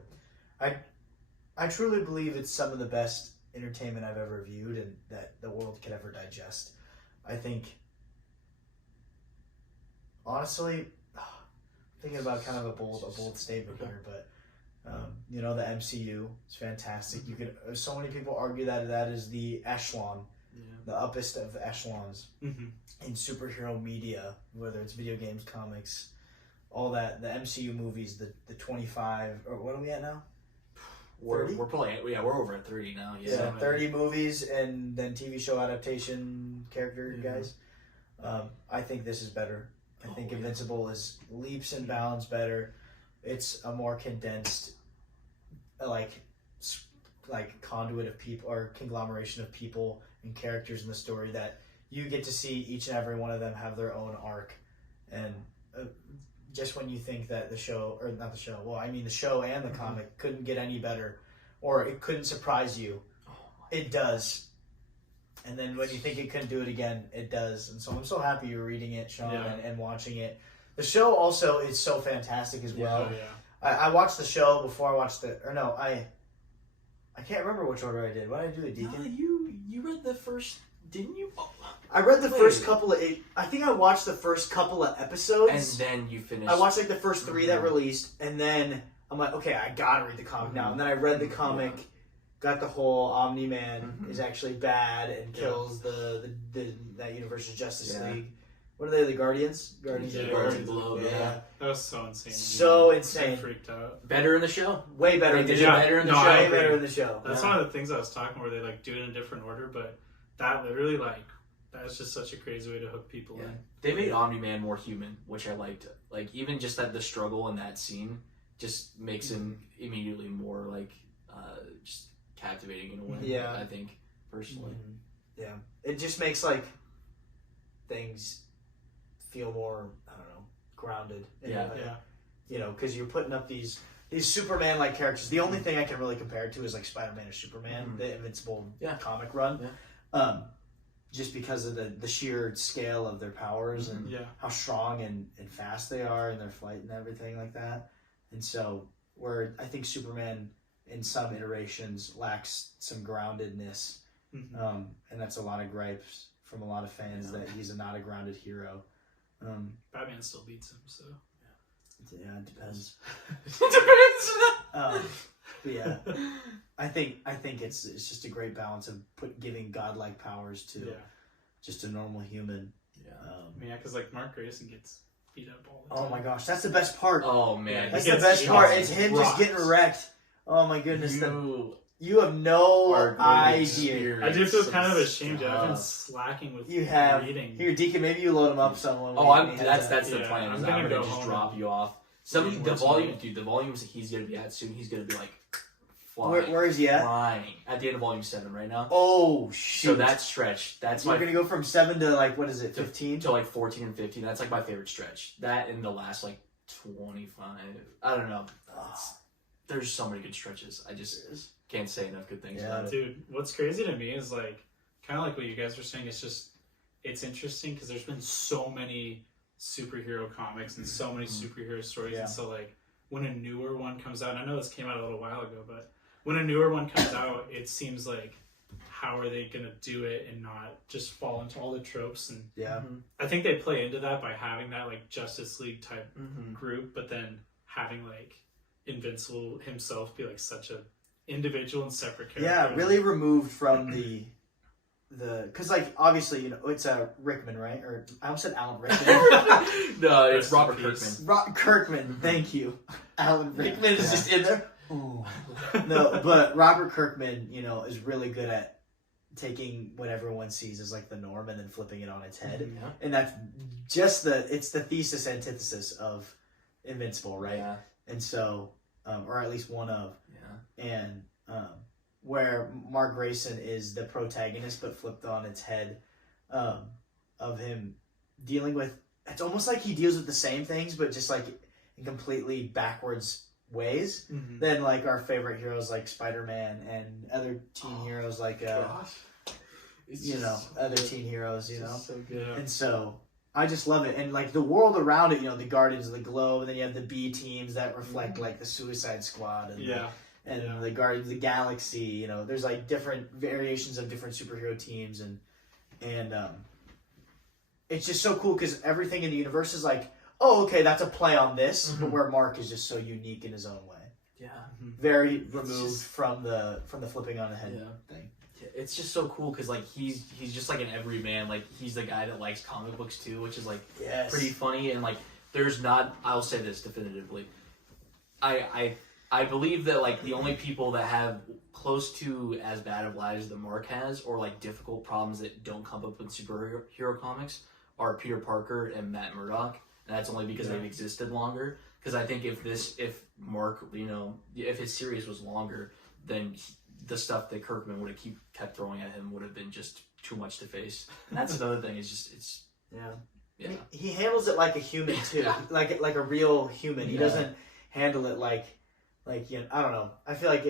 I truly believe it's some of the best entertainment I've ever viewed and that the world could ever digest. I think, honestly, thinking about kind of a bold statement here, but you know, the MCU is fantastic. You could so many people argue that is the echelon, the uppest of echelons in superhero media, whether it's video games, comics, all that. The MCU movies, the 25 or what are we at now? We're probably we're over at 30 now. 30 movies and then TV show adaptation character guys. I think this is better. I think Invincible is leaps and bounds better. It's a more condensed, like conduit of people or conglomeration of people and characters in the story that you get to see each and every one of them have their own arc. And just when you think that the show, or not the show, well, I mean the show and the comic couldn't get any better, or it couldn't surprise you, it does. And then when you think it couldn't do it again, it does. And so I'm so happy you're reading it, Sean, and watching it. The show also is so fantastic as well. I watched the show before I watched I can't remember which order I did. What did I do, a Deacon? No, you read the first, didn't you? I read the first couple of, I think I watched the first couple of episodes. And then you finished. I watched like the first 3 that released, and then I'm like, okay, I gotta read the comic now. And then I read the comic, got the whole Omni-Man is actually bad and kills that universe's Justice League. What are they, the Guardians? Guardians of the Guardians Galaxy. Below, That was so insane. So insane. I freaked out. Better in the show. Way better in the show. Better in the show. Way better in the show. That's one of the things I was talking where they like do it in a different order, but that literally like that's just such a crazy way to hook people in. They made Omni-Man more human, which I liked. Like even just that the struggle in that scene just makes him immediately more like just captivating in a way. Yeah. I think personally. Yeah, it just makes like things feel more, I don't know, grounded. because you're putting up these Superman-like characters. The only thing I can really compare it to is like Spider-Man or Superman, the Invincible comic run. Yeah. Just because of the sheer scale of their powers and how strong and fast they are in their flight and everything like that. And so, where I think Superman in some iterations lacks some groundedness, and that's a lot of gripes from a lot of fans that he's not a grounded hero. Batman still beats him, so yeah, it depends. It depends. But yeah, I think it's just a great balance of giving godlike powers to just a normal human. Yeah, because like Mark Grayson gets beat up all the time. Oh my gosh, that's the best part. Oh man, that's the best part. It's him just getting wrecked. Oh my goodness, you have no idea. I do feel kind of ashamed. I've been slacking with reading. Here, Deacon, maybe you load him up someone. That's the plan. I'm gonna just drop you off. The volumes he's gonna be at soon. He's gonna be like flying. Where is he at? Flying at the end of volume 7 right now. Oh shoot! So that stretch, we're gonna go from 7 to like what is it, 15 to like 14 and 15. That's like my favorite stretch. That in the last like 25. I don't know. There's so many good stretches. I just can't say enough good things about it. Dude, what's crazy to me is like kind of like what you guys were saying. It's interesting because there's been so many superhero comics and so many superhero stories, and so like when a newer one comes out, I know this came out a little while ago, but when a newer one comes out, it seems like how are they gonna do it and not just fall into all the tropes? And I think they play into that by having that like Justice League type group, but then having like Invincible himself be like such a individual and separate character. Yeah, really removed from the because like obviously it's Rickman, right? Or I almost said Alan Rickman. No, it's Robert Kirkman. Kirkman, thank you. Alan Rickman is just in there. No, but Robert Kirkman, is really good at taking what everyone sees as like the norm and then flipping it on its head, and that's just it's the thesis antithesis of Invincible, right? Yeah. And so, or at least one of, and where Mark Grayson is the protagonist, but flipped on its head, of him dealing with. It's almost like he deals with the same things, but just like in completely backwards ways than like our favorite heroes like Spider-Man and other teen heroes like other teen heroes, so good. And so I just love it. And like the world around it, the Guardians of the Globe, and then you have the B teams that reflect like the Suicide Squad and the Guardians of the Galaxy, there's like different variations of different superhero teams, and it's just so cool because everything in the universe is like, oh, okay, that's a play on this, but where Mark is just so unique in his own way. Yeah. Very removed from the flipping on the head thing. It's just so cool because like he's just like an everyman. Like he's the guy that likes comic books too, which is like pretty funny. And like there's not, I'll say this definitively, I believe that like the only people that have close to as bad of lives that Mark has, or like difficult problems that don't come up in superhero comics, are Peter Parker and Matt Murdock, and that's only because they've existed longer. Because I think if Mark, if his series was longer, then the stuff that Kirkman would have kept throwing at him would have been just too much to face. And that's another thing. Yeah. He handles it like a human too, like a real human. He doesn't handle it like I don't know. I feel like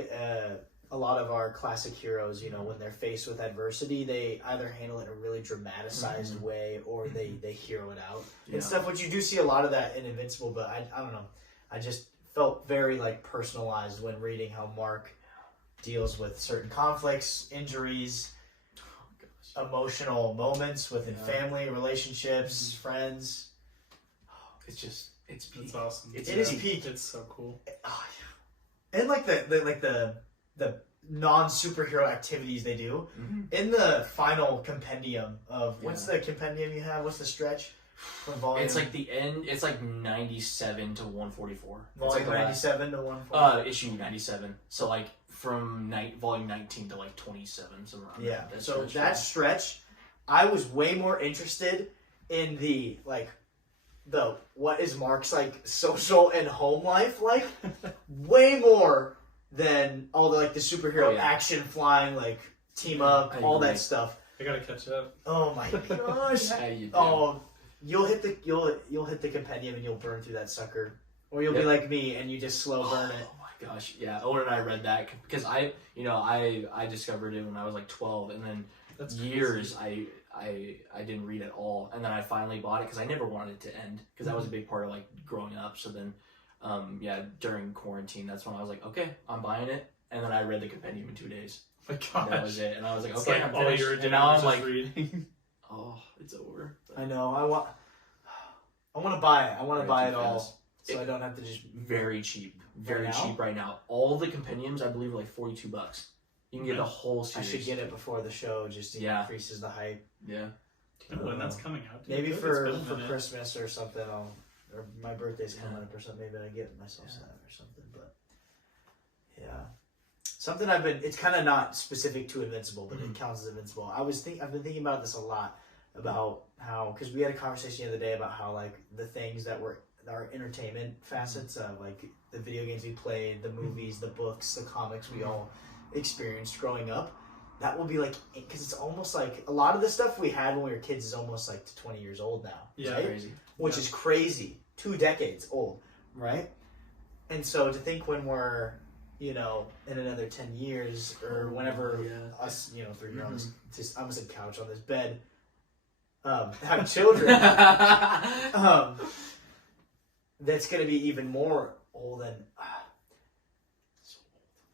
a lot of our classic heroes, when they're faced with adversity, they either handle it in a really dramatized way or they hero it out and stuff. Which you do see a lot of that in Invincible, but I don't know. I just felt very like personalized when reading how Mark deals with certain conflicts, injuries, emotional moments within family, relationships, friends. It's peak. It's awesome. It is peak. It's so cool. And like the non-superhero activities they do in the final compendium of what's the compendium you have? What's the stretch from volume? It's like the end. It's like 97 to 144. Volume 97 to 144. Issue 97. So like from volume 19 to like 27. So that stretch, I was way more interested in the what is Mark's like social and home life like, way more than all the the superhero action flying like team up, all that stuff. I gotta catch up. Oh my gosh! You'll hit the compendium and you'll burn through that sucker Or you'll be like me and you just slow burn it. Oh my gosh, yeah. Owen and I read that because I discovered it when I was like 12, and then That's years crazy. I didn't read at all, and then I finally bought it because I never wanted it to end because that was a big part of like growing up. So then, during quarantine, that's when I was like, okay, I'm buying it, and then I read the compendium in 2 days. Oh my gosh. And that was it, and I was like, It's okay, like I'm all finished. you were And doing now was I'm just like, reading. oh, it's over. I know. I want to buy it. I want to buy it too all, fast. so I don't have to just. Very cheap, very Right now? cheap right now. All the compendiums, I believe, are like $42. You can get the whole I series. should get it before the show, just to increases the hype. Yeah. Do you know when that's coming out? Dude? Maybe I feel like for it's been a minute. Christmas or something. Or my birthday's coming up or something. Maybe I get myself that or something. But yeah, something I've been. It's kind of not specific to Invincible, but it counts as Invincible. I've been thinking about this a lot about how, because we had a conversation the other day about how like the things that were our entertainment facets of like the video games we played, the movies, the books, the comics we all experienced growing up. That will be like, because it's almost like a lot of the stuff we had when we were kids is almost like 20 years old now. Yeah, right? Crazy. Which is crazy. 2 decades old, right? And so to think when we're, in another 10 years or whenever us, 3 year on this, just I almost said couch on this bed, have children, that's going to be even more old than.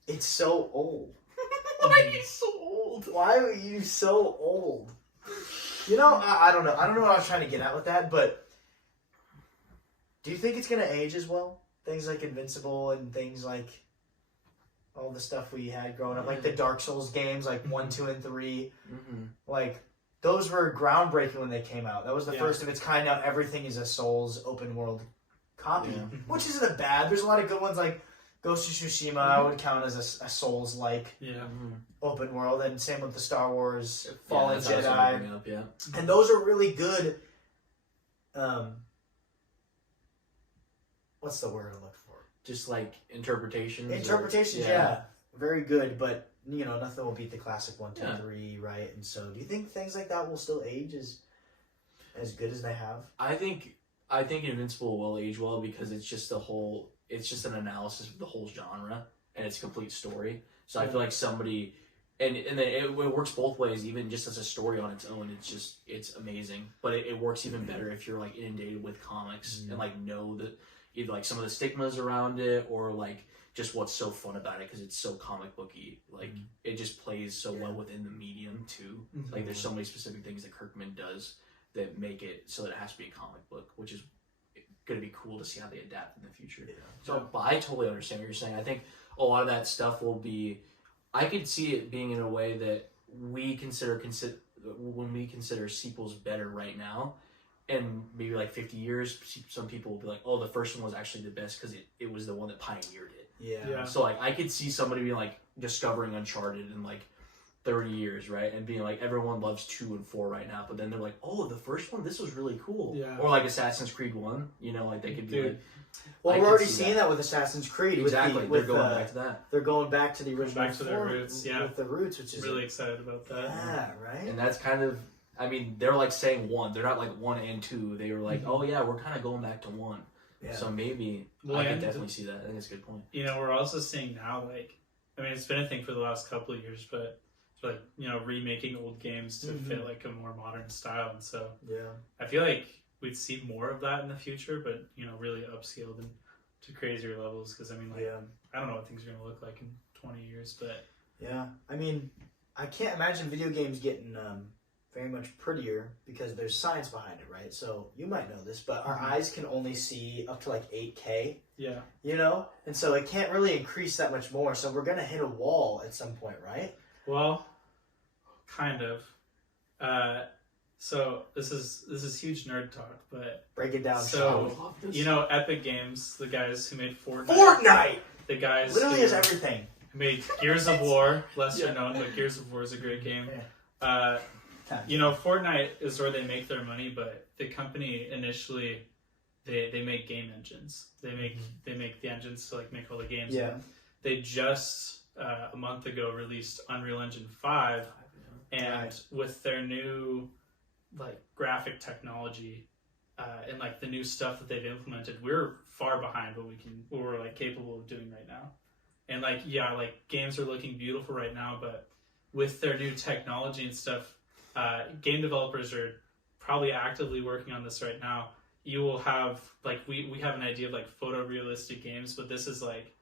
It's so old. Why are you so old? Why are you so old? I don't know. I don't know what I was trying to get at with that, but do you think it's going to age as well? Things like Invincible and things like all the stuff we had growing up, like the Dark Souls games, like 1, 2, and 3. Mm-hmm. Like, those were groundbreaking when they came out. That was the first of its kind. Now everything is a Souls open world copy, which isn't a bad. There's a lot of good ones like Ghost of Tsushima. I would count as a Souls-like open world, and same with the Star Wars Fallen Jedi. And those are really good. What's the word I look for? Just like interpretations. Interpretations, very good, but nothing will beat the classic 1, 2, 3, right? And so, do you think things like that will still age as good as they have? I think Invincible will age well because it's just it's just an analysis of the whole genre and its complete story. So I feel like somebody, and then it works both ways, even just as a story on its own. It's amazing, but it works even better if you're like inundated with comics and like know that either like some of the stigmas around it or like just what's so fun about it because it's so comic booky. Like it just plays so well within the medium too. Like there's so many specific things that Kirkman does that make it so that it has to be a comic book, which is going to be cool to see how they adapt in the future. So but I totally understand what you're saying. I think a lot of that stuff will be, I could see it being in a way that we consider when we consider sequels better right now, and maybe like 50 years, some people will be like, oh, the first one was actually the best because it was the one that pioneered it. Yeah. So like I could see somebody being like discovering Uncharted in like 30 years, right? And being like, everyone loves 2 and 4 right now, but then they're like, oh, the first one, this was really cool. Yeah. Or like Assassin's Creed 1, like they could be like, well, we're already seeing that with Assassin's Creed. Exactly. They're going back to that. They're going back to the original. Back to their roots, With the roots, which is really excited about that. Yeah, right. And that's kind of, I mean, they're like saying 1. They're not like 1 and 2. They were like, oh yeah, we're kind of going back to 1. Yeah. So maybe I can definitely see that. I think it's a good point. We're also seeing now, like, I mean, it's been a thing for the last couple of years, but like, remaking old games to fit like a more modern style. And so I feel like we'd see more of that in the future, but really upscaled and to crazier levels. Because I mean, like, I don't know what things are going to look like in 20 years, but I mean, I can't imagine video games getting very much prettier because there's science behind it, right? So you might know this, but our eyes can only see up to like 8K. Yeah. And so it can't really increase that much more. So we're gonna hit a wall at some point, right? Well, kind of. So this is huge nerd talk, but break it down. So Epic Games, the guys who made Fortnite, the guys literally is everything. Who made Gears of War, lesser known, but Gears of War is a great game. Fortnite is where they make their money, but the company initially they make game engines. They make the engines to like make all the games. Yeah. They just a month ago released Unreal Engine 5, and with their new like graphic technology, and like the new stuff that they've implemented, we're far behind what we're like capable of doing right now. And like, yeah, like games are looking beautiful right now, but with their new technology and stuff, game developers are probably actively working on this right now. You will have like we have an idea of like photorealistic games, but this is like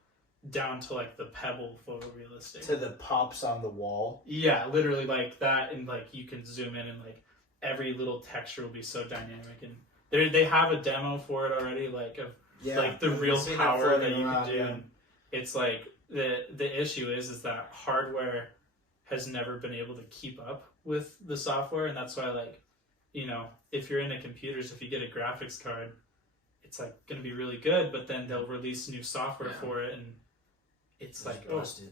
down to like the pebble photorealistic. To the pops on the wall. Yeah, literally like that, and like you can zoom in and like every little texture will be so dynamic, and they have a demo for it already, like of like the real power that you can do. Yeah. And it's like the issue is that hardware has never been able to keep up with the software, and that's why like, you know, if you're into computers, if you get a graphics card, it's like going to be really good, but then they'll release new software for it, and it's like busted.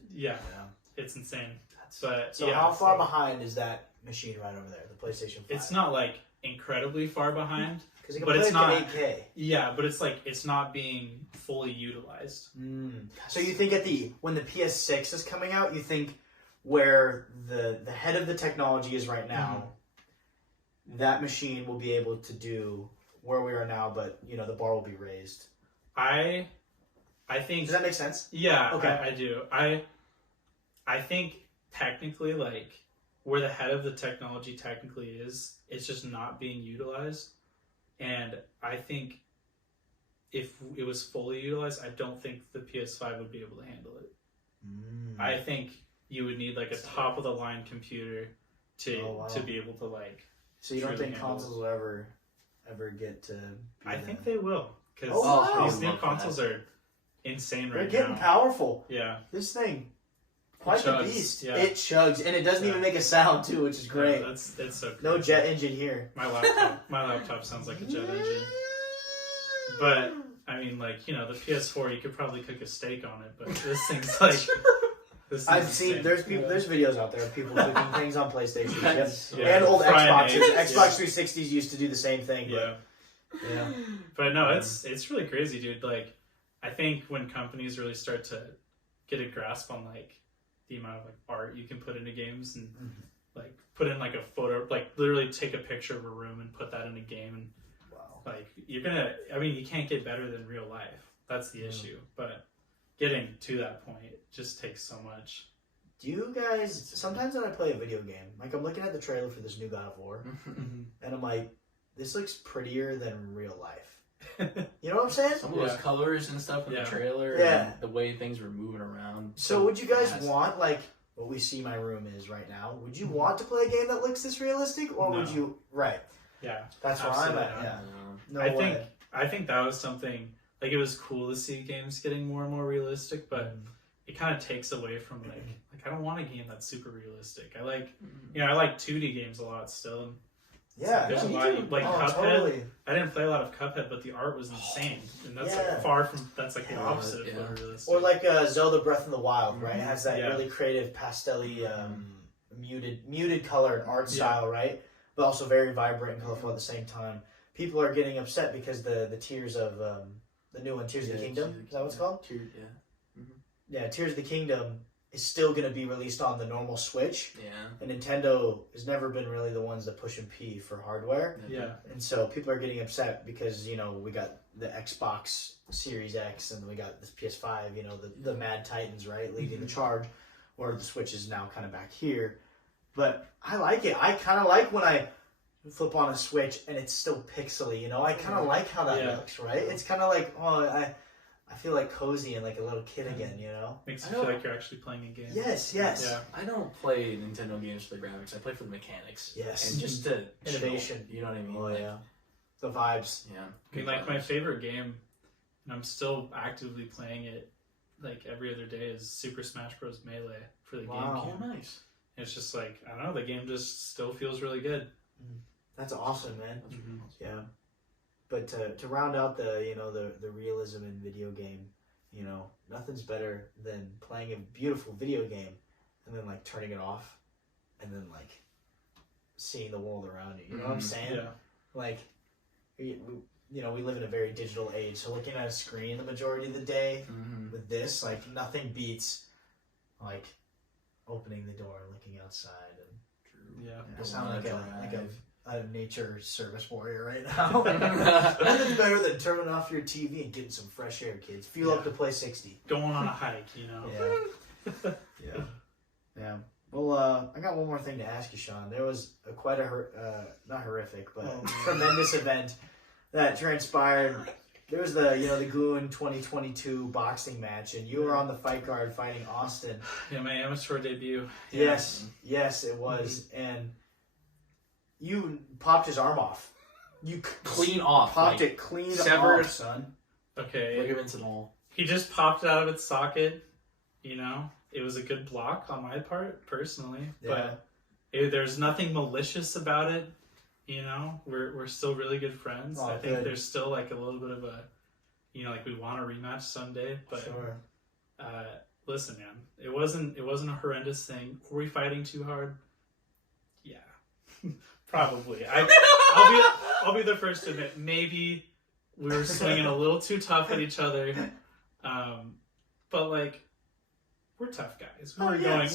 It's insane. So how far behind is that machine right over there, the PlayStation 5? It's not like incredibly far behind, because it can but play it's it not to 8K. Yeah, but it's like it's not being fully utilized. So you think when the PS6 is coming out, you think where the head of the technology is right now, that machine will be able to do where we are now, but you know the bar will be raised. I think. Does that make sense? Yeah, okay. I do. I think technically, like where the head of the technology technically is, it's just not being utilized. And I think if it was fully utilized, I don't think the PS5 would be able to handle it. I think you would need like a top of the line computer to be able to like. So you don't think consoles will ever get to? I think they will, because these new consoles are insane right now. They're getting powerful. Yeah, this thing, quite the beast. Yeah. It chugs, and it doesn't even make a sound too, which is great. Yeah, it's so crazy. No jet engine here. My laptop sounds like a jet engine. But I mean, like, you know, the PS4, you could probably cook a steak on it, but this thing's like. I've seen there's videos out there of people cooking things on PlayStation, yeah. And old Xboxes. Eggs. Xbox 360s used to do the same thing. But, yeah. But no, it's really crazy, dude. Like, I think when companies really start to get a grasp on like the amount of like art you can put into games and like put in like a photo, like literally take a picture of a room and put that in a game, and like you can't get better than real life. That's the issue. But getting to that point just takes so much. Do you guys, sometimes when I play a video game, like I'm looking at the trailer for this new God of War, and I'm like, this looks prettier than real life. You know what I'm saying? Some of those colors and stuff in the trailer, and the way things were moving around. So would you guys want, like, what we see my room is right now, would you want to play a game that looks this realistic, or would you, Yeah. That's where I'm at, No way. I think that was something, like, it was cool to see games getting more and more realistic, but it kind of takes away from, like I don't want a game that's super realistic. I like, I like 2D games a lot still. And there's a lot, like Cuphead. Totally. I didn't play a lot of Cuphead, but the art was insane, and that's that's like the opposite of realistic. Or like Zelda Breath of the Wild, right? It has that really creative, pastel-y, muted color and art style, right? But also very vibrant and colorful at the same time. People are getting upset because the Tears of the new one, Tears of the Kingdom, is that what it's called? Tears of the Kingdom is still going to be released on the normal Switch. And Nintendo has never been really the ones that push and pee for hardware. And so people are getting upset because, we got the Xbox Series X and we got this PS5, the Mad Titans, right, leading the charge, where the Switch is now kind of back here. But I like it. I kind of like when I flip on a Switch and it's still pixely, I kind of like how that looks, right? It's kind of like, I feel like cozy and like a little kid again, Makes you feel like you're actually playing a game. Yes. Yeah. I don't play Nintendo games for the graphics. I play for the mechanics. Yes. And just the innovation. You know what I mean? The vibes. Yeah. I mean, like my favorite game, and I'm still actively playing it like every other day, is Super Smash Bros. Melee for the GameCube. Oh, nice. It's just like, I don't know, the game just still feels really good. That's awesome, man. Yeah. But to round out the the realism in video game, nothing's better than playing a beautiful video game and then like turning it off and then like seeing the world around you. You know what I'm saying? Yeah. Like we live in a very digital age, so looking at a screen the majority of the day with this, like nothing beats like opening the door and looking outside and Yeah. I sound like a a nature service warrior right now. Nothing's better than turning off your TV and getting some fresh air, kids. Fuel up to play 60. Going on a hike, you know. Yeah. Well, I got one more thing to ask you, Sean. There was quite a not horrific, but tremendous event that transpired. There was the Goon 2022 boxing match, and you were on the fight card fighting Austin. Yeah, my amateur debut. Yes, it was, and you popped his arm off. You clean off. Popped it clean severed, off, son. Okay. Ligaments and all. He just popped it out of its socket, you know. It was a good block on my part, personally. Yeah. But there's nothing malicious about it, you know. We're still really good friends. Oh, I think good. there's still like a little bit of a, you know, like we want a rematch someday. But Sure. Listen, man, it wasn't a horrendous thing. Were we fighting too hard? Yeah, probably. I'll be the first to admit maybe we were swinging a little too tough at each other. But like, we're tough guys. We weren't going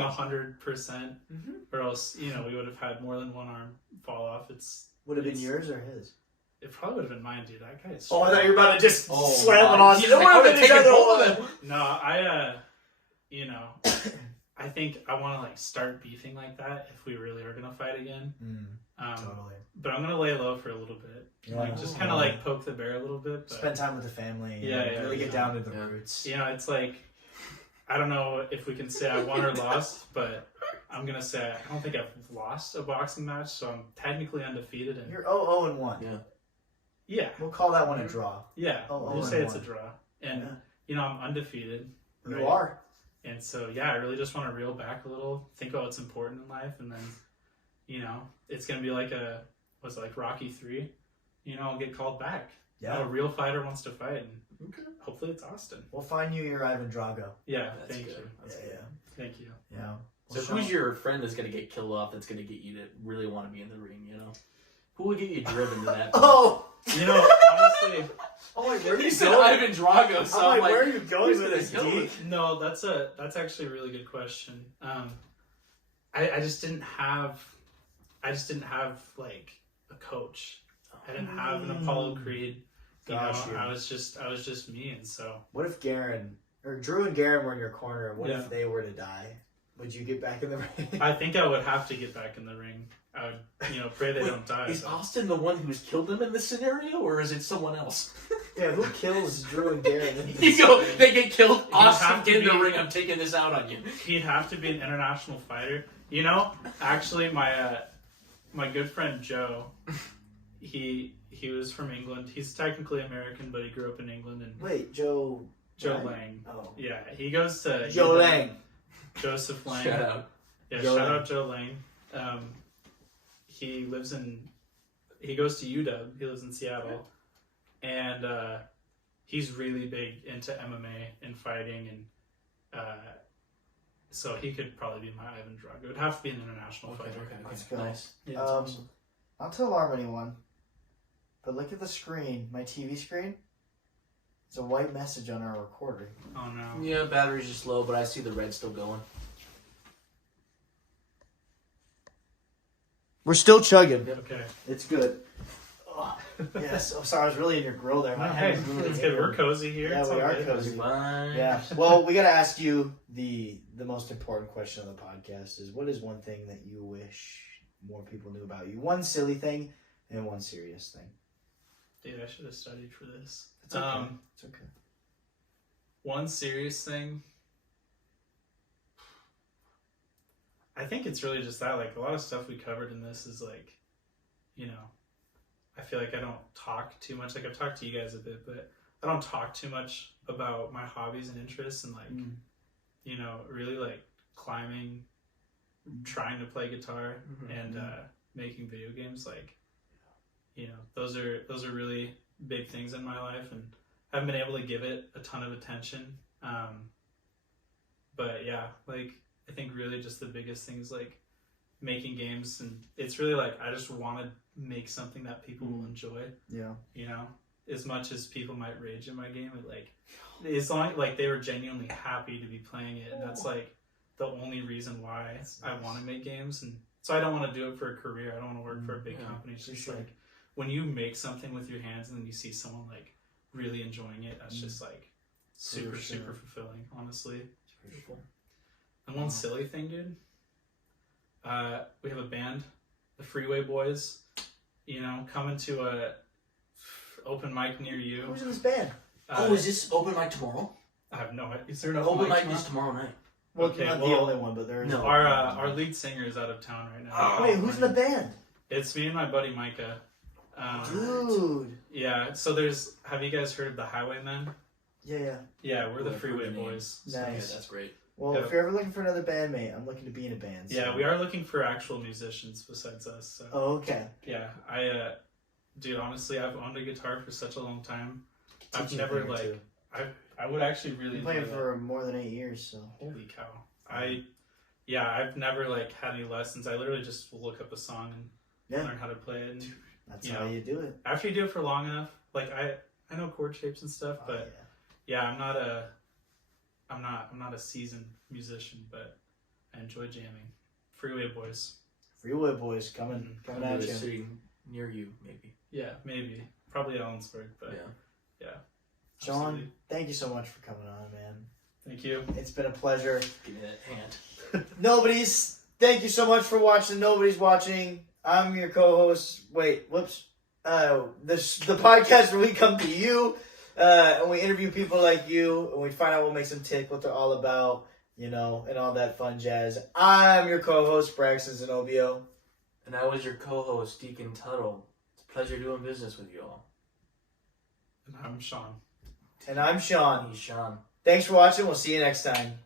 100%, or else we would have had more than one arm fall off. Would have been yours or his? It probably would have been mine, dude. That guy is. Oh, I thought you were about to just slam it on. on. No, I think I want to like start beefing like that if we really are gonna fight again. Totally. But I'm gonna lay low for a little bit. Like just kind of like poke the bear a little bit. But, spend time with the family. Really get down to the roots. It's like, I don't know if we can say I won or lost, but I'm gonna say I don't think I've lost a boxing match, so I'm technically undefeated. And you're 0-1. Yeah. We'll call that one a draw. Yeah. We'll say it's a draw, and I'm undefeated. You right? are. And so, I really just want to reel back a little, think about what's important in life, and then, it's going to be like Rocky 3? I'll get called back. Yeah. A real fighter wants to fight, and hopefully it's Austin. We'll find you your Ivan Drago. Yeah, That's thank good. you. That's good. good. Thank you. Yeah. So who's your friend that's going to get killed off, that's going to get you to really want to be in the ring, Who will get you driven to that? Honestly... Oh, wait, where are you said going? Ivan Drago, so I'm like, where are you going with this, geek? No, that's actually a really good question. I just didn't have like a coach. I didn't have an Apollo Creed. I was just me, and so. What if Drew and Garen were in your corner? What if they were to die? Would you get back in the ring? I think I would have to get back in the ring. I would, pray they don't die. Is Austin the one who's killed them in this scenario, or is it someone else? Yeah, who kills Drew and Garen? They get killed. Austin in the ring. I'm taking this out on you. He'd have to be an international fighter. Actually, my good friend Joe, he was from England. He's technically American, but he grew up in England. And wait, Joe Lang. Oh, yeah, he goes to Joe Lang. Joseph Lang. Shout out. Yeah, shout out Joe Lang. He goes to UW. He lives in Seattle, and he's really big into MMA and fighting, and so he could probably be my Ivan Drago. It would have to be an international fighter. Okay. Let's go. Nice. Yeah, that's awesome. Not to alarm anyone, but look at the screen, my TV screen. It's a white message on our recording. Oh no. Yeah, battery's just low, but I see the red still going. We're still chugging. Okay. It's good. Oh, yes. I'm sorry, I was really in your grill there. Hey, it's good. We're cozy here. Yeah, it's we are good. cozy. Fine. Yeah. Well, we got to ask you the most important question on the podcast is, what is one thing that you wish more people knew about you? One silly thing and one serious thing. Dude, I should have studied for this. It's okay. It's okay. One serious thing. I think it's really just that, like, a lot of stuff we covered in this is like, I feel like I don't talk too much. Like, I've talked to you guys a bit, but I don't talk too much about my hobbies and interests and, like, really, like, climbing, trying to play guitar, and making video games. Like, those are really big things in my life, and I haven't been able to give it a ton of attention. But yeah, like, I think really just the biggest thing is like making games, and it's really like I just want to make something that people will enjoy. Yeah. As much as people might rage in my game, it like as long like they were genuinely happy to be playing it, and that's like the only reason why I want to make games. And So I don't want to do it for a career. I don't want to work for a big Yeah, company. It's for just sure. like when you make something with your hands and then you see someone like really enjoying it, that's just like super, sure. super fulfilling, honestly. Beautiful. And one silly thing, dude. We have a band, the Freeway Boys. You know, coming to a open mic near you. Who's in this band? Is this open mic tomorrow? I have no idea. Is there an Open mic tomorrow? is tomorrow night. Well, Okay, not the well, only one, but there is. no. Our lead singer is out of town right now. Oh, Wait, who's in the band? It's me and my buddy Micah. Dude. Yeah, so have you guys heard of the Highwaymen? Yeah. Yeah, we're the Well, Freeway pretty name. Boys. Nice. Yeah, that's great. Well, Yep. if you're ever looking for another bandmate, I'm looking to be in a band. So. Yeah, we are looking for actual musicians besides us. So. Oh, okay. Yeah, dude, honestly, I've owned a guitar for such a long time. I've Teaching a never thing or two. I would actually really Been playing enjoy that. for more than 8 years, so. Holy cow. I've never had any lessons. I literally just will look up a song and learn how to play it. And That's you how know, you do it. after you do it for long enough, like I know chord shapes and stuff, Oh, but yeah, I'm not a seasoned musician, but I enjoy jamming. Freeway Boys. Freeway Boys coming I'm at really you. sitting near you, maybe. Yeah, maybe. Probably Ellensburg, but Yeah. Sean, absolutely. thank you so much for coming on, man. Thank you. It's been a pleasure. Give me that hand. Thank you so much for watching. Nobody's watching. I'm your co-host. Wait, whoops. The podcast where we come to you and we interview people like you and we find out what makes them tick, what they're all about, and all that fun jazz. I'm your co-host, Braxton Zenobio. And I was your co-host, Deacon Tuttle. It's a pleasure doing business with you all. And I'm Sean. And I'm Sean. He's Sean. Thanks for watching. We'll see you next time.